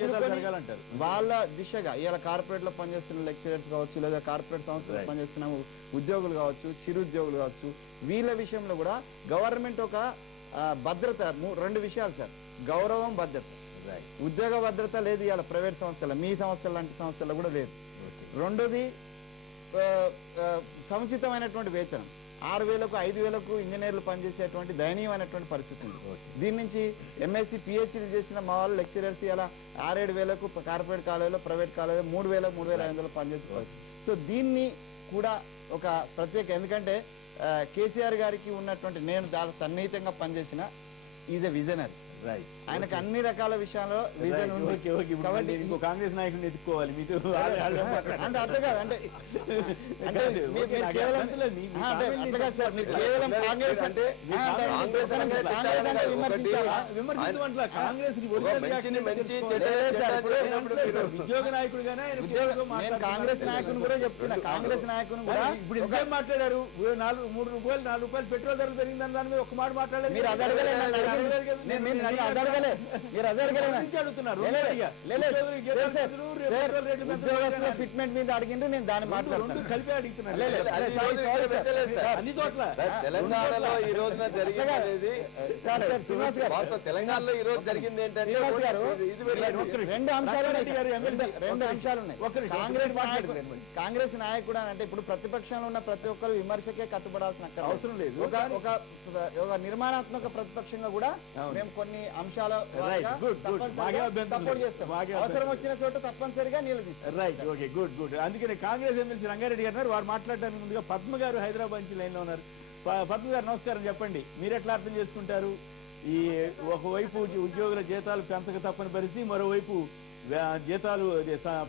వాళ్ళ దిశగా ఇవాళ కార్పొరేట్ లో పనిచేస్తున్న లెక్చరర్స్ కావచ్చు, లేదా కార్పొరేట్ సంస్థలో పనిచేస్తున్న ఉద్యోగులు కావచ్చు, చిరుద్యోగులు కావచ్చు, వీళ్ళ విషయంలో కూడా గవర్నమెంట్ ఒక భద్రత, 2 విషయాలు సార్, గౌరవం, భద్రత. ఉద్యోగ భద్రత లేదు ఇవాళ ప్రైవేట్ సంస్థల, మీ సంస్థల లాంటి సంస్థల్లో కూడా లేదు. రెండోది సముచితమైనటువంటి వేతనం. 6,000కు 5,000కు ఇంజనీర్లు పనిచేసేటువంటి దయనీయమైనటువంటి పరిస్థితి ఉంది. దీని నుంచి ఎంఎస్సీ పిహెచ్డీ చేసిన మా వాళ్ళు లెక్చరర్స్ ఇలా 6,000-7,000కు కార్పొరేట్ కాలేజీలో, ప్రైవేట్ కాలేజీలో 3,000-3,500 పనిచేసే పరిస్థితి. సో దీన్ని కూడా ఒక ప్రత్యేక, ఎందుకంటే కేసీఆర్ గారికి ఉన్నటువంటి, నేను చాలా సన్నిహితంగా పనిచేసిన, ఈజ్ ఎ విజనరీ. రైట్, ఆయనకు అన్ని రకాల విషయాల్లో విజన్ ఉంది. ఓకే ఓకే, కాబట్టి ఇంకో కాంగ్రెస్ నాయకుడిని ఎత్తుకోవాలి మీతో. అంటే అట్లా కాదు, అంటే మీరు కేవలం అట్లా కాదు సార్, మీరు కేవలం కాంగ్రెస్ అంటే విమర్శించాలా? కాంగ్రెస్ ఉద్యోగ నాయకుడుగానే నేను కాంగ్రెస్ నాయకుని కూడా చెప్తున్నా, కాంగ్రెస్ నాయకుని కూడా ఇప్పుడు ఇంకేం మాట్లాడారు? 3 రూపాయలు 4 రూపాయలు పెట్రోల్ ధరలు పెరిగిందని దాని మీద ఒక మాట మాట్లాడలేదు. మీరు అది అడగలేదు, మీరు అదే అడుగుతున్నారు. ఉద్యోగస్తుల ఫిట్మెంట్ మీద అడిగిండ్రు, నేను దాన్ని మాట్లాడుతున్నాను. కలిపి అడుగుతున్నాను. అన్ని చోట్ల తెలంగాణలో ఈ రోజున జరిగింది, తెలంగాణలో ఈ రోజు జరిగింది ఏంటంటే రెండు అంశాలు ఉన్నాయి. కాంగ్రెస్ నాయకుడు అంటే ఇప్పుడు ప్రతిపక్షంలో ఉన్న ప్రతి ఒక్కరు విమర్శకే కట్టుబడాల్సిన అవసరం లేదు. ఒక నిర్మాణాత్మక ప్రతిపక్షంగా కూడా మేము కొన్ని అంశాల సపోర్ట్ చేస్తాం, అవసరం వచ్చిన చోట తప్పనిసరిగా నిలదీస్తాం. Right, okay, good good. అందుకని కాంగ్రెస్ ఎమ్మెల్సీ రంగారెడ్డి గారు వారు మాట్లాడడానికి ముందుగా పద్మ గారు హైదరాబాద్ నుంచి లైన్ లో ఉన్నారు. పద్మ గారు నమస్కారం, చెప్పండి మీరు ఎట్లా అర్థం చేసుకుంటారు ఈ ఒకవైపు ఉద్యోగుల జీతాలు పెంచక తప్పని పరిస్థితి, మరోవైపు జీతాలు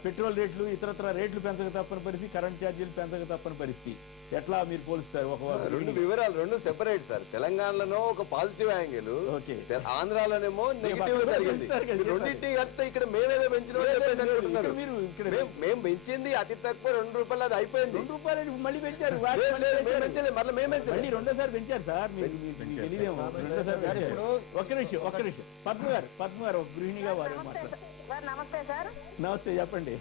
పెట్రోల్ రేట్లు ఇతరత్ర రేట్లు పెంచక తప్పని పరిస్థితి, కరెంట్ ఛార్జీలు పెంచక తప్పని పరిస్థితి, ఎట్లా మీరు పోలుస్తారు? రెండు వివరాలు, రెండు సెపరేట్ సార్. తెలంగాణలో ఒక పాజిటివ్ యాంగిల్, ఆంధ్రాలోనేమో నెగిటివ్ జరిగింది. రెండింటి కలిస్తే ఇక్కడ మేమేదో పెంచిన మేము పెంచింది అతి తక్కువ 2 రూపాయలు, అది అయిపోయింది. 2 రూపాయలు మళ్ళీ పెంచారు, మళ్ళీ మేమే రెండోసారి పెంచారు సార్. ఒక్క నిమిషం పద్మ గారు ఒక గృహిణిగా వారు మాట్లాడారు. నమస్తే సార్. నమస్తే, చెప్పండి.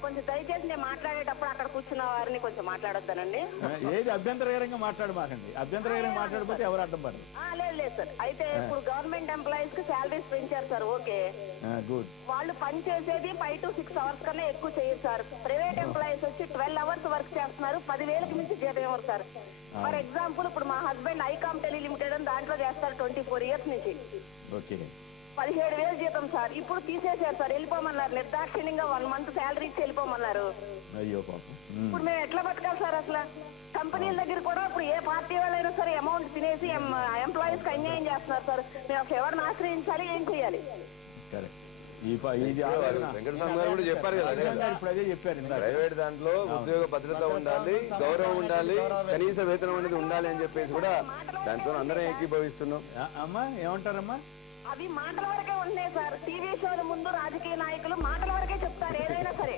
కొంచెం దయచేసి నేను మాట్లాడేటప్పుడు అక్కడ కూర్చున్న వారిని కొంచెం మాట్లాడొద్దానండి. ఏది అభ్యంతరకరంగా మాట్లాడమాకండి, అభ్యంతరకరంగా మాట్లాడిపోతే ఎవరు అడ్డం పడరు. లేదు సార్. అయితే ఇప్పుడు గవర్నమెంట్ ఎంప్లాయీస్ కి శాలరీస్ పెంచారు సార్, ఓకే గుడ్. వాళ్ళు పని చేసేది 5 to 6 hours కన్నా ఎక్కువ చేయరు సార్. ప్రైవేట్ ఎంప్లాయీస్ వచ్చి 12 hours వర్క్ చేస్తున్నారు, 10,000కి మించి జీతం ఇవ్వరు సార్. ఫర్ ఎగ్జాంపుల్ ఇప్పుడు మా హస్బెండ్ ఐకామ్ టెలి లిమిటెడ్ అని దాంట్లో చేస్తారు 24 years నుంచి. ఓకే, 17,000 జీతం సార్. ఇప్పుడు తీసేశారు సార్, వెళ్ళిపోమన్నారు నిర్దాక్షిణ్యంగా. 1 month శాలరీ ఇచ్చి వెళ్ళిపోమన్నారు. అయ్యో పాపం. ఇప్పుడు మేము ఎట్లా బతకాలి సార్? అసలు కంపెనీల దగ్గర కూడా ఇప్పుడు ఏ పార్టీ వాళ్ళైనా సరే అమౌంట్ తినేసి ఎంప్లాయీస్ కి అన్యాయం చేస్తున్నారు సార్. మేము అసలు ఎవరిని ఆశ్రయించాలి, ఏం చేయాలి? వెంకటస్వామి గారు కూడా చెప్పారు కదా, ప్రైవేట్ దాంట్లో ఉద్యోగ భద్రత ఉండాలి, గౌరవం ఉండాలి, కనీస వేతనం అనేది ఉండాలి అని చెప్పేసి కూడా దాంతో అందరం ఏకీభవిస్తున్నాం. అమ్మా ఏమంటారమ్మా? అవి మాటల వరకే ఉన్నాయి సార్. టీవీ షోల ముందు రాజకీయ నాయకులు మాటల వరకే చెప్తారు ఏదైనా సరే,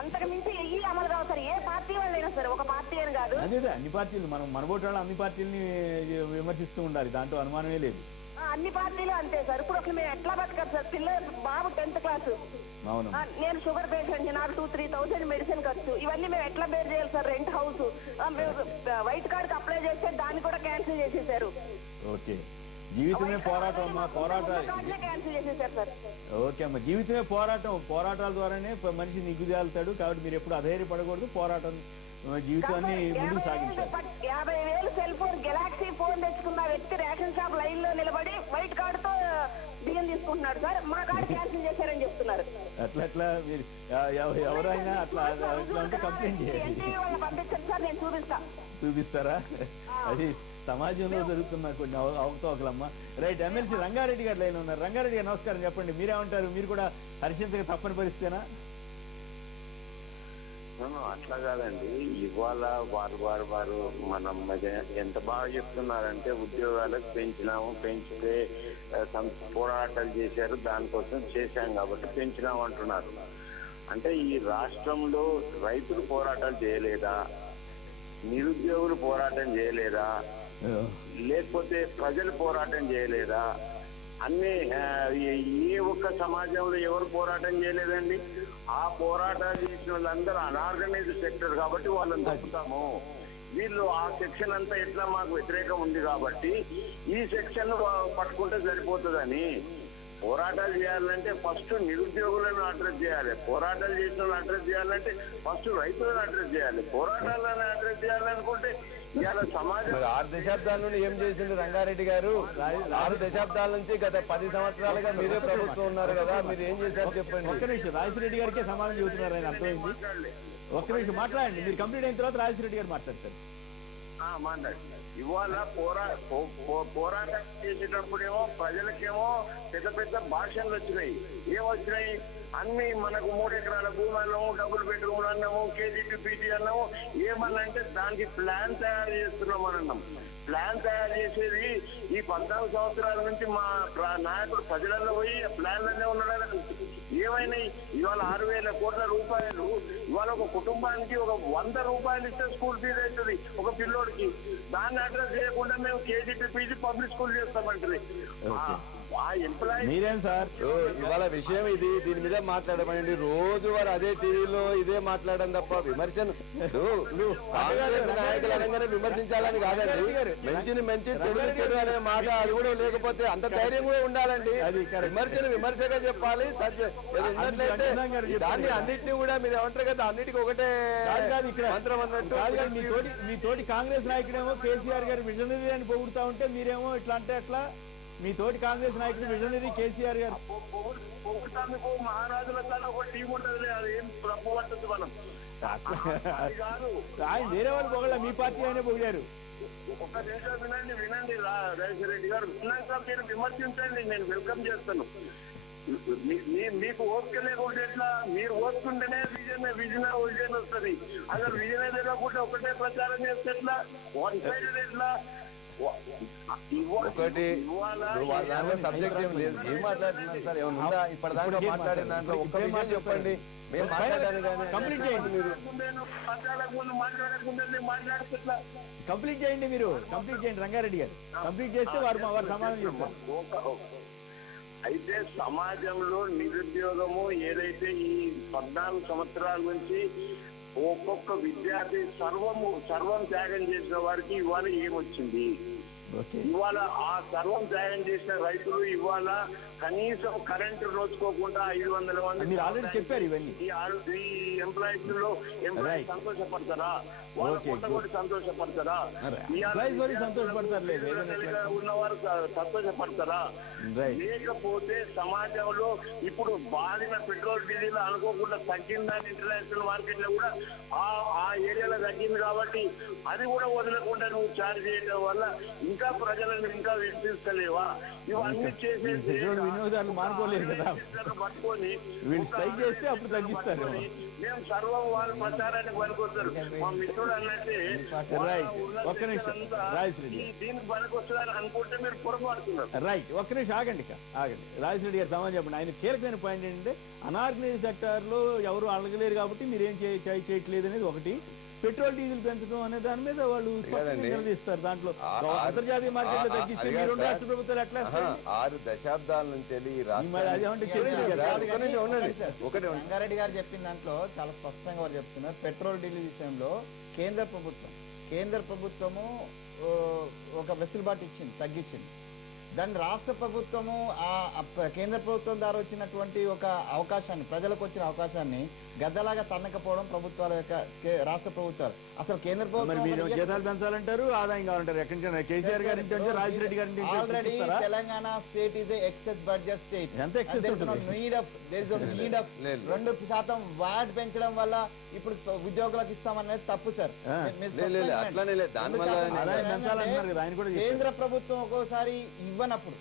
అంతకు మించి ఈ అమలు కావు సార్. ఏ పార్టీ వాళ్ళైనా సరే, ఒక పార్టీ అని కాదు, అదే అన్ని పార్టీలు మనం మనబోటి వాళ్ళు అన్ని పార్టీలని విమర్శిస్తూ ఉండాలి, దాంట్లో అనుమానమే లేదు. అన్ని పార్టీలు అంతే సార్. ఇప్పుడు అసలు మేము ఎట్లా బతకాలి సార్? పిల్లలు బాబు 10th క్లాస్, నేను షుగర్ పేషెంట్, నాకు 2-3,000 మెడిసిన్ ఖర్చు, ఇవన్నీ మేము ఎట్లా బేర్ చేయాలి sir? Rent house, white card apply చేస్తే దాన్ని కూడా క్యాన్సిల్ చేసేసారు. ఓకే, జీవితమే పోరాటం అమ్మా, ఓకే అమ్మా, జీవితమే పోరాటం. పోరాటాల ద్వారానే మనిషి నిగ్గుదేలుతాడు. కాబట్టి మీరు ఎప్పుడు అధైర్యపడకూడదు, పోరాటం జీవితాన్ని ముందుకు సాగించాలి. 50,000 సెల్ ఫోన్ గెలాక్సీ ఫోన్ తెచ్చుకున్న వ్యక్తి రేషన్ షాప్ లైన్ లో నిలబడి వైట్ కార్డు తో బియ్యం తీసుకుంటున్నాడు సార్. మా కార్డు క్యాన్సిల్ చేశారని చెప్తున్నారు. అట్లా మీరు ఎవరైనా అట్లా అంటే కంప్లైంట్ చేయాలి. పంపించండి సార్, నేను చూపిస్తారా? అది సమాజంలో జరుగుతున్న కొన్ని అవకతవకలమ్మా. రైట్, ఎమ్మెల్సీ రంగారెడ్డి గారు లైన్ ఉన్నారు. రంగారెడ్డి గారు నమస్కారం, చెప్పండి మీరేమంటారు? మీరు కూడా హర్షించక తప్పని పరిస్థితేనా? అట్లా కాదండి, ఇవాళ వారు మనం ఎంత బాగా చెప్తున్నారంటే ఉద్యోగాలకు పెంచితే పోరాటాలు చేశారు, దానికోసం చేశాం కాబట్టి పెంచినాం అంటున్నారు. అంటే ఈ రాష్ట్రంలో రైతులు పోరాటాలు చేయలేదా? నిరుద్యోగులు పోరాటం చేయలేదా? లేకపోతే ప్రజలు పోరాటం చేయలేదా? అన్ని ఏ ఒక్క సమాజంలో ఎవరు పోరాటం చేయలేదండి? ఆ పోరాటాలు చేసిన వాళ్ళందరూ అనార్గనైజ్డ్ సెక్టర్ కాబట్టి వాళ్ళని తప్పుతాము. వీళ్ళు ఆ సెక్షన్ అంతా ఎట్లా మాకు వ్యతిరేకం ఉంది కాబట్టి ఈ సెక్షన్ పట్టుకుంటే సరిపోతుందని. పోరాటాలు చేయాలంటే ఫస్ట్ నిరుద్యోగులను అడ్రస్ చేయాలి, పోరాటాలు చేసిన వాళ్ళు అడ్రస్ చేయాలంటే ఫస్ట్ రైతులను అడ్రస్ చేయాలి. పోరాటాలను అడ్రస్ చేయాలనుకుంటే ఇవాళ సమాజం 6 దశాబ్దాల నుండి ఏం చేసింది రంగారెడ్డి గారు? 6 దశాబ్దాల నుంచి గత 10 సంవత్సరాలుగా మీరే ప్రభుత్వం ఉన్నారు కదా, మీరు ఏం చేశారు చెప్పండి. ఒక్క నిమిషం, రాజశేఖర రెడ్డి గారికే సమాధానం చెబుతున్నారు ఆయన, అర్థమైంది. ఒక్క నిమిషం మాట్లాడండి, మీరు కంప్లీట్ అయిన తర్వాత రాజశేఖర రెడ్డి గారు మాట్లాడతారు. మాట్లాడు. ఇవాళ పోరాటం చేసేటప్పుడేమో ప్రజలకేమో పెద్ద పెద్ద భాషలు వచ్చినాయి. ఏమొచ్చినాయి? అన్ని మనకు 3 ఎకరాల భూమి అన్నాము, డబుల్ బెడ్రూమ్లు అన్నాము, కేజీటీ పీజీ అన్నాము. ఏమన్నా అంటే దానికి ప్లాన్ తయారు చేస్తున్నాం అని అన్నాం. ప్లాన్ తయారు చేసేది ఈ 14 సంవత్సరాల నుంచి మా నాయకుడు ప్రజలలో పోయి ప్లాన్లనే ఉన్నాడు. ఏమైనాయి? ఇవాళ 6,000 కోట్ల రూపాయలు ఇవాళ ఒక కుటుంబానికి ఒక 100 రూపాయలు ఇస్తే స్కూల్ ఫీజు అవుతుంది ఒక పిల్లోడికి. దాన్ని అడ్రస్ చేయకుండా మేము కేజీపీ పీజీ పబ్లిక్ స్కూల్ చేస్తామంటుంది. ఆ ఎంప్లాయీ మీరేం సార్ ఇవాళ విషయం ఇది, దీని మీద మాట్లాడమండి. రోజు వారు అదే టీవీలో ఇదే మాట్లాడడం తప్ప విమర్శను నాయకులు అనగానే విమర్శించాలని కాదండి. మంచిని మంచి చెడు చెడు అనే మాట అది కూడా లేకపోతే అంత ధైర్యం కూడా ఉండాలండి. విమర్శను విమర్శగా చెప్పాలి. ఉన్నట్లయితే దాన్ని అన్నింటినీ కూడా మీరు ఏమంటారు కదా, అన్నిటికీ ఒకటే మంత్రం అన్నట్టు. మీ తోటి కాంగ్రెస్ నాయకుడేమో కేసీఆర్ గారు విజనరీ అని పొగుడుతా ఉంటే మీరేమో ఇట్లా అంటే ఎట్లా? మీ తోటి కాంగ్రెస్ నాయకుడు విజనరీ కేసీఆర్ గారు మహారాజుల ఒక టీం ఉంటుంది. అది ఏం తప్పు పడుతుంది మనం కాదు. ఆయన వేరే వాళ్ళు పొగల, మీ పార్టీ అయినా పొగిడారు. ఒక నిమిషం వినండి రాజశేఖర రెడ్డి గారు. విన్నాక మీరు విమర్శించండి, నేను వెల్కమ్ చేస్తాను. మీకు ఓపిక లేకుంటే ఎట్లా? మీరు ఓపుకుంటేనే విజన్ వస్తుంది. అసలు విజన్ లేకుండా ఒకటే ప్రచారం చేస్తే ఎట్లా? వన్ సైడెడ్ ఎట్లా? ఒకటి సబ్జెక్ట్ ఏం లేదు. ఏం మాట్లాడుతున్నారు సార్? ఏమన్నా ఉందా ఇప్పటిదాకా మాట్లాడిన దాంట్లో ఒక్క విషయం చెప్పండి. మేము మాట్లాడాను కానీ కంప్లీట్ చేయండి. మీరు కంప్లీట్ చేయండి, మీరు కంప్లీట్ చేయండి. రంగారెడ్డి గారు కంప్లీట్ చేస్తే వారు సమాధానం చెప్తారు. అయితే సమాజంలో నిరుద్యోగము ఏదైతే ఈ 14 సంవత్సరాల నుంచి ఒక్కొక్క విద్యార్థి సర్వం త్యాగం చేసిన వారికి ఇవాళ ఏమొచ్చింది? ఇవాళ ఆ సర్వం త్యాగం చేసిన రైతులు ఇవాళ కనీసం కరెంటు నోచుకోకుండా 500 మంది ఆల్రెడీ చెప్పారు. ఇవన్నీ ఈ ఎంప్లాయీస్ లో ఎంప్లాయీస్ సంతోషపడతారా? సంతోషపడతారా? ఉన్నవారు సంతోషపడతారా? లేకపోతే సమాజంలో ఇప్పుడు బాధిన పెట్రోల్ డీజిల్ అనుకోకుండా తగ్గిందని ఇంటర్నేషనల్ మార్కెట్ లో కూడా ఆ ఏరియాలో తగ్గింది కాబట్టి అది కూడా వదలకుండా నువ్వు చార్జ్ చేయడం వల్ల ఇంకా ప్రజలను ఇంకా వినిపిస్తలేవా? ఇవన్నీ చేసేసి వినియోగదారులు మానుకోలేదు కదా, పట్టుకొని వీళ్ళు స్ట్రైక్ చేస్తే అప్పుడు తగ్గిస్తారు. మేము సర్వం వాళ్ళ ప్రచారానికి పనికొస్తారు. మా మిత్రుడు అన్నట్టే ఒక్క నిమిషం దీనికి పనికొస్తుందని అనుకుంటే మీరు పొరపాడుతున్నారు. రైట్, ఒక్క నిమిషం ఆగండి రాజశేఖర రెడ్డి గారు సమాధానం చెప్పండి. ఆయన కీలకమైన పాయింట్ ఏంటంటే అనార్గనైజ్ సెక్టార్లో ఎవరు అడగలేరు కాబట్టి మీరేం చేయట్లేదు అనేది ఒకటి. పెట్రోల్ డీజిల్ పెంచడం అనే దాని మీద వాళ్ళు నిలదీస్తారు. దాంట్లో అంతర్జాతీయ మార్కెట్లో తగ్గిస్తే మీరు రాష్ట్ర ప్రభుత్వాలు ఎట్లా 6 దశాబ్దాల నుంచి రంగారెడ్డి గారు చెప్పిన దాంట్లో చాలా స్పష్టంగా వారు చెప్తున్నారు. పెట్రోల్ డీజిల్ విషయంలో కేంద్ర ప్రభుత్వము ఒక వెసులుబాటు ఇచ్చింది, తగ్గించింది. దాన్ని రాష్ట్ర ప్రభుత్వము కేంద్ర ప్రభుత్వం ద్వారా వచ్చినటువంటి ఒక అవకాశాన్ని, ప్రజలకు వచ్చిన అవకాశాన్ని గద్దలాగా తన్నకపోవడం ప్రభుత్వాల యొక్క రాష్ట్ర ప్రభుత్వాలు. అసలు కేంద్ర ప్రభుత్వం జీతాలు పెంచాలంటారు, ఆదాయం కావాలంటారు. ఎక్కడి నుంచి? కేసీఆర్ గారి రాజశేఖర రెడ్డి గారి already Telangana state is excess budget state. Need of 2% what పెంచడం వల్ల ఇప్పుడు ఉద్యోగులకు ఇస్తామనేది తప్పు సార్. కేంద్ర ప్రభుత్వం ఒక్కోసారి ఇవ్వనప్పుడు,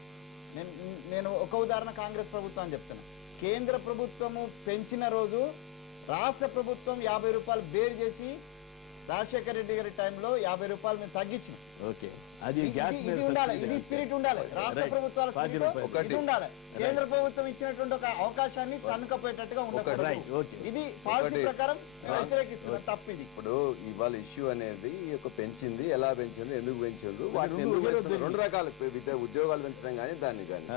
నేను ఒక ఉదాహరణ కాంగ్రెస్ ప్రభుత్వం అని చెప్తున్నా. కేంద్ర ప్రభుత్వము పెంచిన రోజు రాష్ట్ర ప్రభుత్వం 50 రూపాయలు బేర్ చేసి రాజశేఖర రెడ్డి గారి టైంలో 50 రూపాయలు మేము తగ్గించాం. ఇది ఉండాలి, ఇది స్పిరిట్ ఉండాలి. రాష్ట్ర ప్రభుత్వాల స్పిరిట్ ఉండాలి. కేంద్ర ప్రభుత్వం ఇచ్చినటువంటి ఒక అవకాశాన్ని తన్నుకపోయేటట్టుగా ఉండకూడదు. ఇది పాలసీ ప్రకారం వ్యతిరేకిస్తున్న తప్పు. ఇది ఇప్పుడు ఇవాళ ఇష్యూ అనేది పెంచింది, ఎలా పెంచింది, ఎందుకు పెంచింది, వాటిని ఎందుకు పెంచింది, 2 రకాలు. ఉద్యోగాలు పెంచడం కానీ దాన్ని కానీ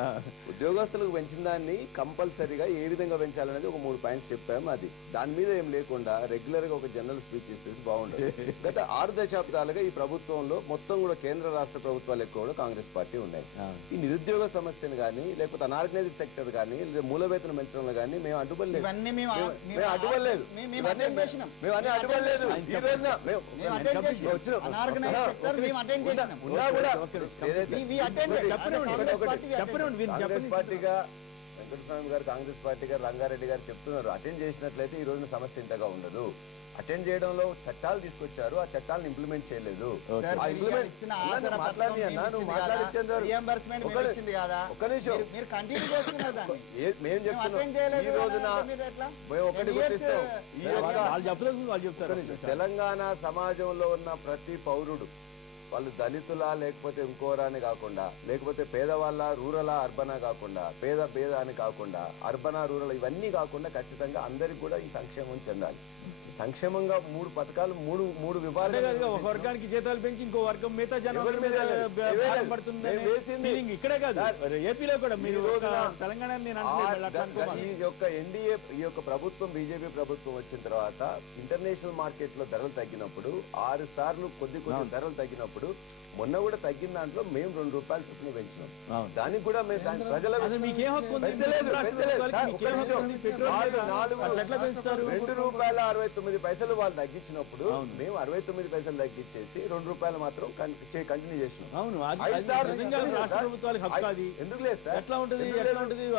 ఉద్యోగస్తులకు పెంచిన దాన్ని కంపల్సరీగా ఏ విధంగా పెంచాలనేది ఒక 3 పాయింట్స్ చెప్పాము. అది దాని మీద ఏం లేకుండా రెగ్యులర్ గా ఒక జనరల్ స్పీచ్ ఇస్తే బాగుంటుంది. గత 6 దశాబ్దాలుగా ఈ ప్రభుత్వంలో మొత్తం కూడా కేంద్ర రాష్ట్ర ప్రభుత్వాలు ఎక్కువ కూడా కాంగ్రెస్ పార్టీ ఉన్నాయి. ఈ నిరుద్యోగ సమస్యను కానీ లేకపోతే అనార్గనైజ్డ్ సెక్టర్ కానీ లేదా మూల వేతనం పెంచడంలో కానీ మేము అడ్డుపడలేదు. వెంకటస్వామి గారు, కాంగ్రెస్ పార్టీ గారు, రంగారెడ్డి గారు చెప్తున్నారు, అటెండ్ చేసినట్లయితే ఈ రోజున సమస్య ఇంతగా ఉండదు. అటెండ్ చేయడంలో చట్టాలు తీసుకొచ్చారు, ఆ చట్టాలను ఇంప్లిమెంట్ చేయలేదు. మేము చెప్తున్నాం ఈ రోజున ఒకటి తెలంగాణ సమాజంలో ఉన్న ప్రతి పౌరుడు, వాళ్ళు దళితులా లేకపోతే ఇంకోరా అని కాకుండా, లేకపోతే పేదవాళ్ళ రూరలా అర్బనా కాకుండా, పేద అని కాకుండా, అర్బనా రూరల్ ఇవన్నీ కాకుండా ఖచ్చితంగా అందరికి కూడా ఈ సంక్షేమం చెందాలి. సంక్షేమంగా 3 పథకాలు, మూడు విభాగాలు, ఒక వర్గానికి జీతాలు పెంచి ఇంకో వర్గం మిగతా జనం ఇక్కడే కాదు ఏపీలో కూడా మీరు తెలంగాణ ఈ యొక్క ఎన్డీఏ ఈ యొక్క ప్రభుత్వం బీజేపీ ప్రభుత్వం వచ్చిన తర్వాత ఇంటర్నేషనల్ మార్కెట్ లో ధరలు తగ్గినప్పుడు 6 సార్లు కొద్ది ధరలు తగ్గినప్పుడు మొన్న కూడా తగ్గిన దాంట్లో మేము 2 రూపాయలు చొప్పున పెంచినాం. దానికి కూడా మేము ప్రజలకు ₹2.69 వాళ్ళు తగ్గించినప్పుడు మేము 69 పైసలు తగ్గించేసి 2 రూపాయలు మాత్రం కంటిన్యూ చేసినాం. ఎందుకు లేదు సార్? ఎట్లా ఉంటుంది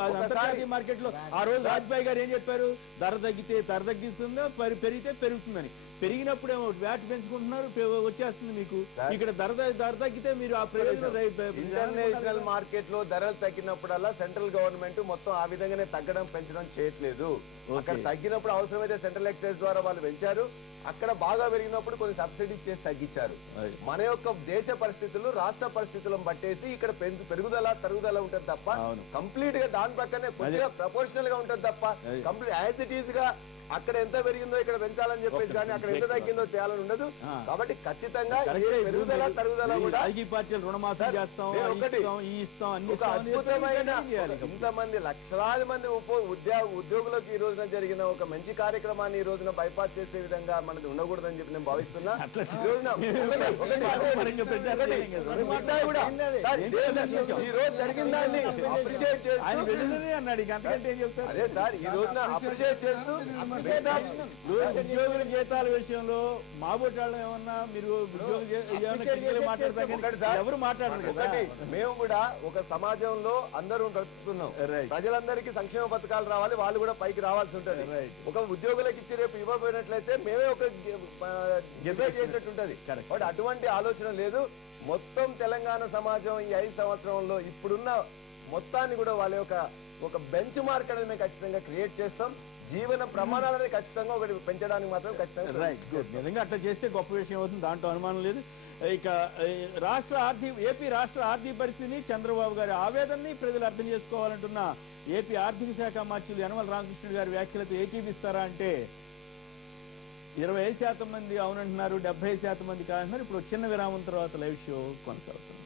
అంతర్జాతీయ మార్కెట్ లో ఆ రోజు వాజ్పేయి గారు ఏం చెప్పారు? ధర తగ్గితే ధర తగ్గిస్తుందా, పెరిగితే పెరుగుతుందని. పెరిగినప్పుడు ఏమో వ్యాట్ పెంచుకుంటున్నారు, వచ్చేస్తుంది మీకు. ఇక్కడ ధర తగ్గితే మీరు ఆ ప్రయోజనం. ఇంటర్నేషనల్ మార్కెట్ లో ధరలు తగ్గినప్పుడల్లా సెంట్రల్ గవర్నమెంట్ మొత్తం ఆ విధంగానే తగ్గడం పెంచడం చేయట్లేదు. అక్కడ తగ్గినప్పుడు అవసరమైతే సెంట్రల్ ఎక్సైజ్ ద్వారా వాళ్ళు పెంచారు, అక్కడ బాగా పెరిగినప్పుడు కొన్ని సబ్సిడీ చేసి తగ్గించారు. మన యొక్క దేశ పరిస్థితులు, రాష్ట్ర పరిస్థితులను బట్టేసి ఇక్కడ తరుగుదల ఉంటుంది తప్ప కంప్లీట్ గా దాని పక్కనే కొద్దిగా ప్రపోర్షనల్ గా ఉంటుంది తప్ప కంప్లీట్ యాజ్ ఇట్ ఈజ్ గా అక్కడ ఎంత పెరిగిందో ఇక్కడ పెంచాలని చెప్పేసి కానీ అక్కడ ఎంత తగ్గిందో చేయాలని ఉండదు. కాబట్టి ఖచ్చితంగా పెరుగుదల తరుగుదల కూడా రుణమాఫీ చేస్తాం, ఒక అద్భుతమైన ఇంతమంది లక్షలాది మంది ఉద్యోగులకు ఈ రోజున జరిగిన ఒక మంచి కార్యక్రమాన్ని ఈ రోజున బైపాస్ చేసే విధంగా మనది ఉండకూడదని చెప్పి నేను భావిస్తున్నా. ఈ రోజు జరిగిన దాన్ని అప్రిషియేట్ చేస్తూ అదే సార్ ఈ రోజున అప్రిషియేట్ చేస్తూ ఉద్యోగుల జీతాల విషయంలో మాబోటాళ్ళు ఏమన్నా మీరు ఎవరు మాట్లాడరు. మేము కూడా ఒక సమాజంలో అందరూ బ్రతుకుతున్నాం, ప్రజలందరికీ సంక్షేమ పథకాలు రావాలి, వాళ్ళు కూడా పైకి రావాల్సి ఉంటుంది. ఒక ఉద్యోగులకు ఇచ్చి రేపు ఇవ్వబోయినట్లయితే మేమే ఒక డిబేట్ చేసినట్టుంటది. బట్ అటువంటి ఆలోచన లేదు. మొత్తం తెలంగాణ సమాజం ఈ 5 సంవత్సరంలో ఇప్పుడున్న మొత్తాన్ని కూడా వాళ్ళ యొక్క ఒక బెంచ్ మార్క్ అనేది మేము ఖచ్చితంగా క్రియేట్ చేస్తాం. జీవన ప్రమాణాలని ఖచ్చితంగా ఒకటి పెంచడానికి మాత్రం ఖచ్చితంగా. Right, good. నిజంగా అట్లా చేస్తే గొప్ప విషయం అవుతుంది, దాంట్లో అనుమానం లేదు. ఇక ఏపీ రాష్ట్ర ఆర్థిక పరిస్థితిని, చంద్రబాబు గారి ఆవేదనని ప్రజలు అర్థం చేసుకోవాలంటున్న ఏపీ ఆర్థిక శాఖ మంత్రులు యనమల రామకృష్ణుడు గారి వ్యాఖ్యలతో ఏకీపిస్తారా అంటే 25% మంది అవునంటున్నారు, 70% మంది కాదంటున్నారు. ఇప్పుడు చిన్న విరామం తర్వాత లైవ్ షో కొనసాగుతుంది.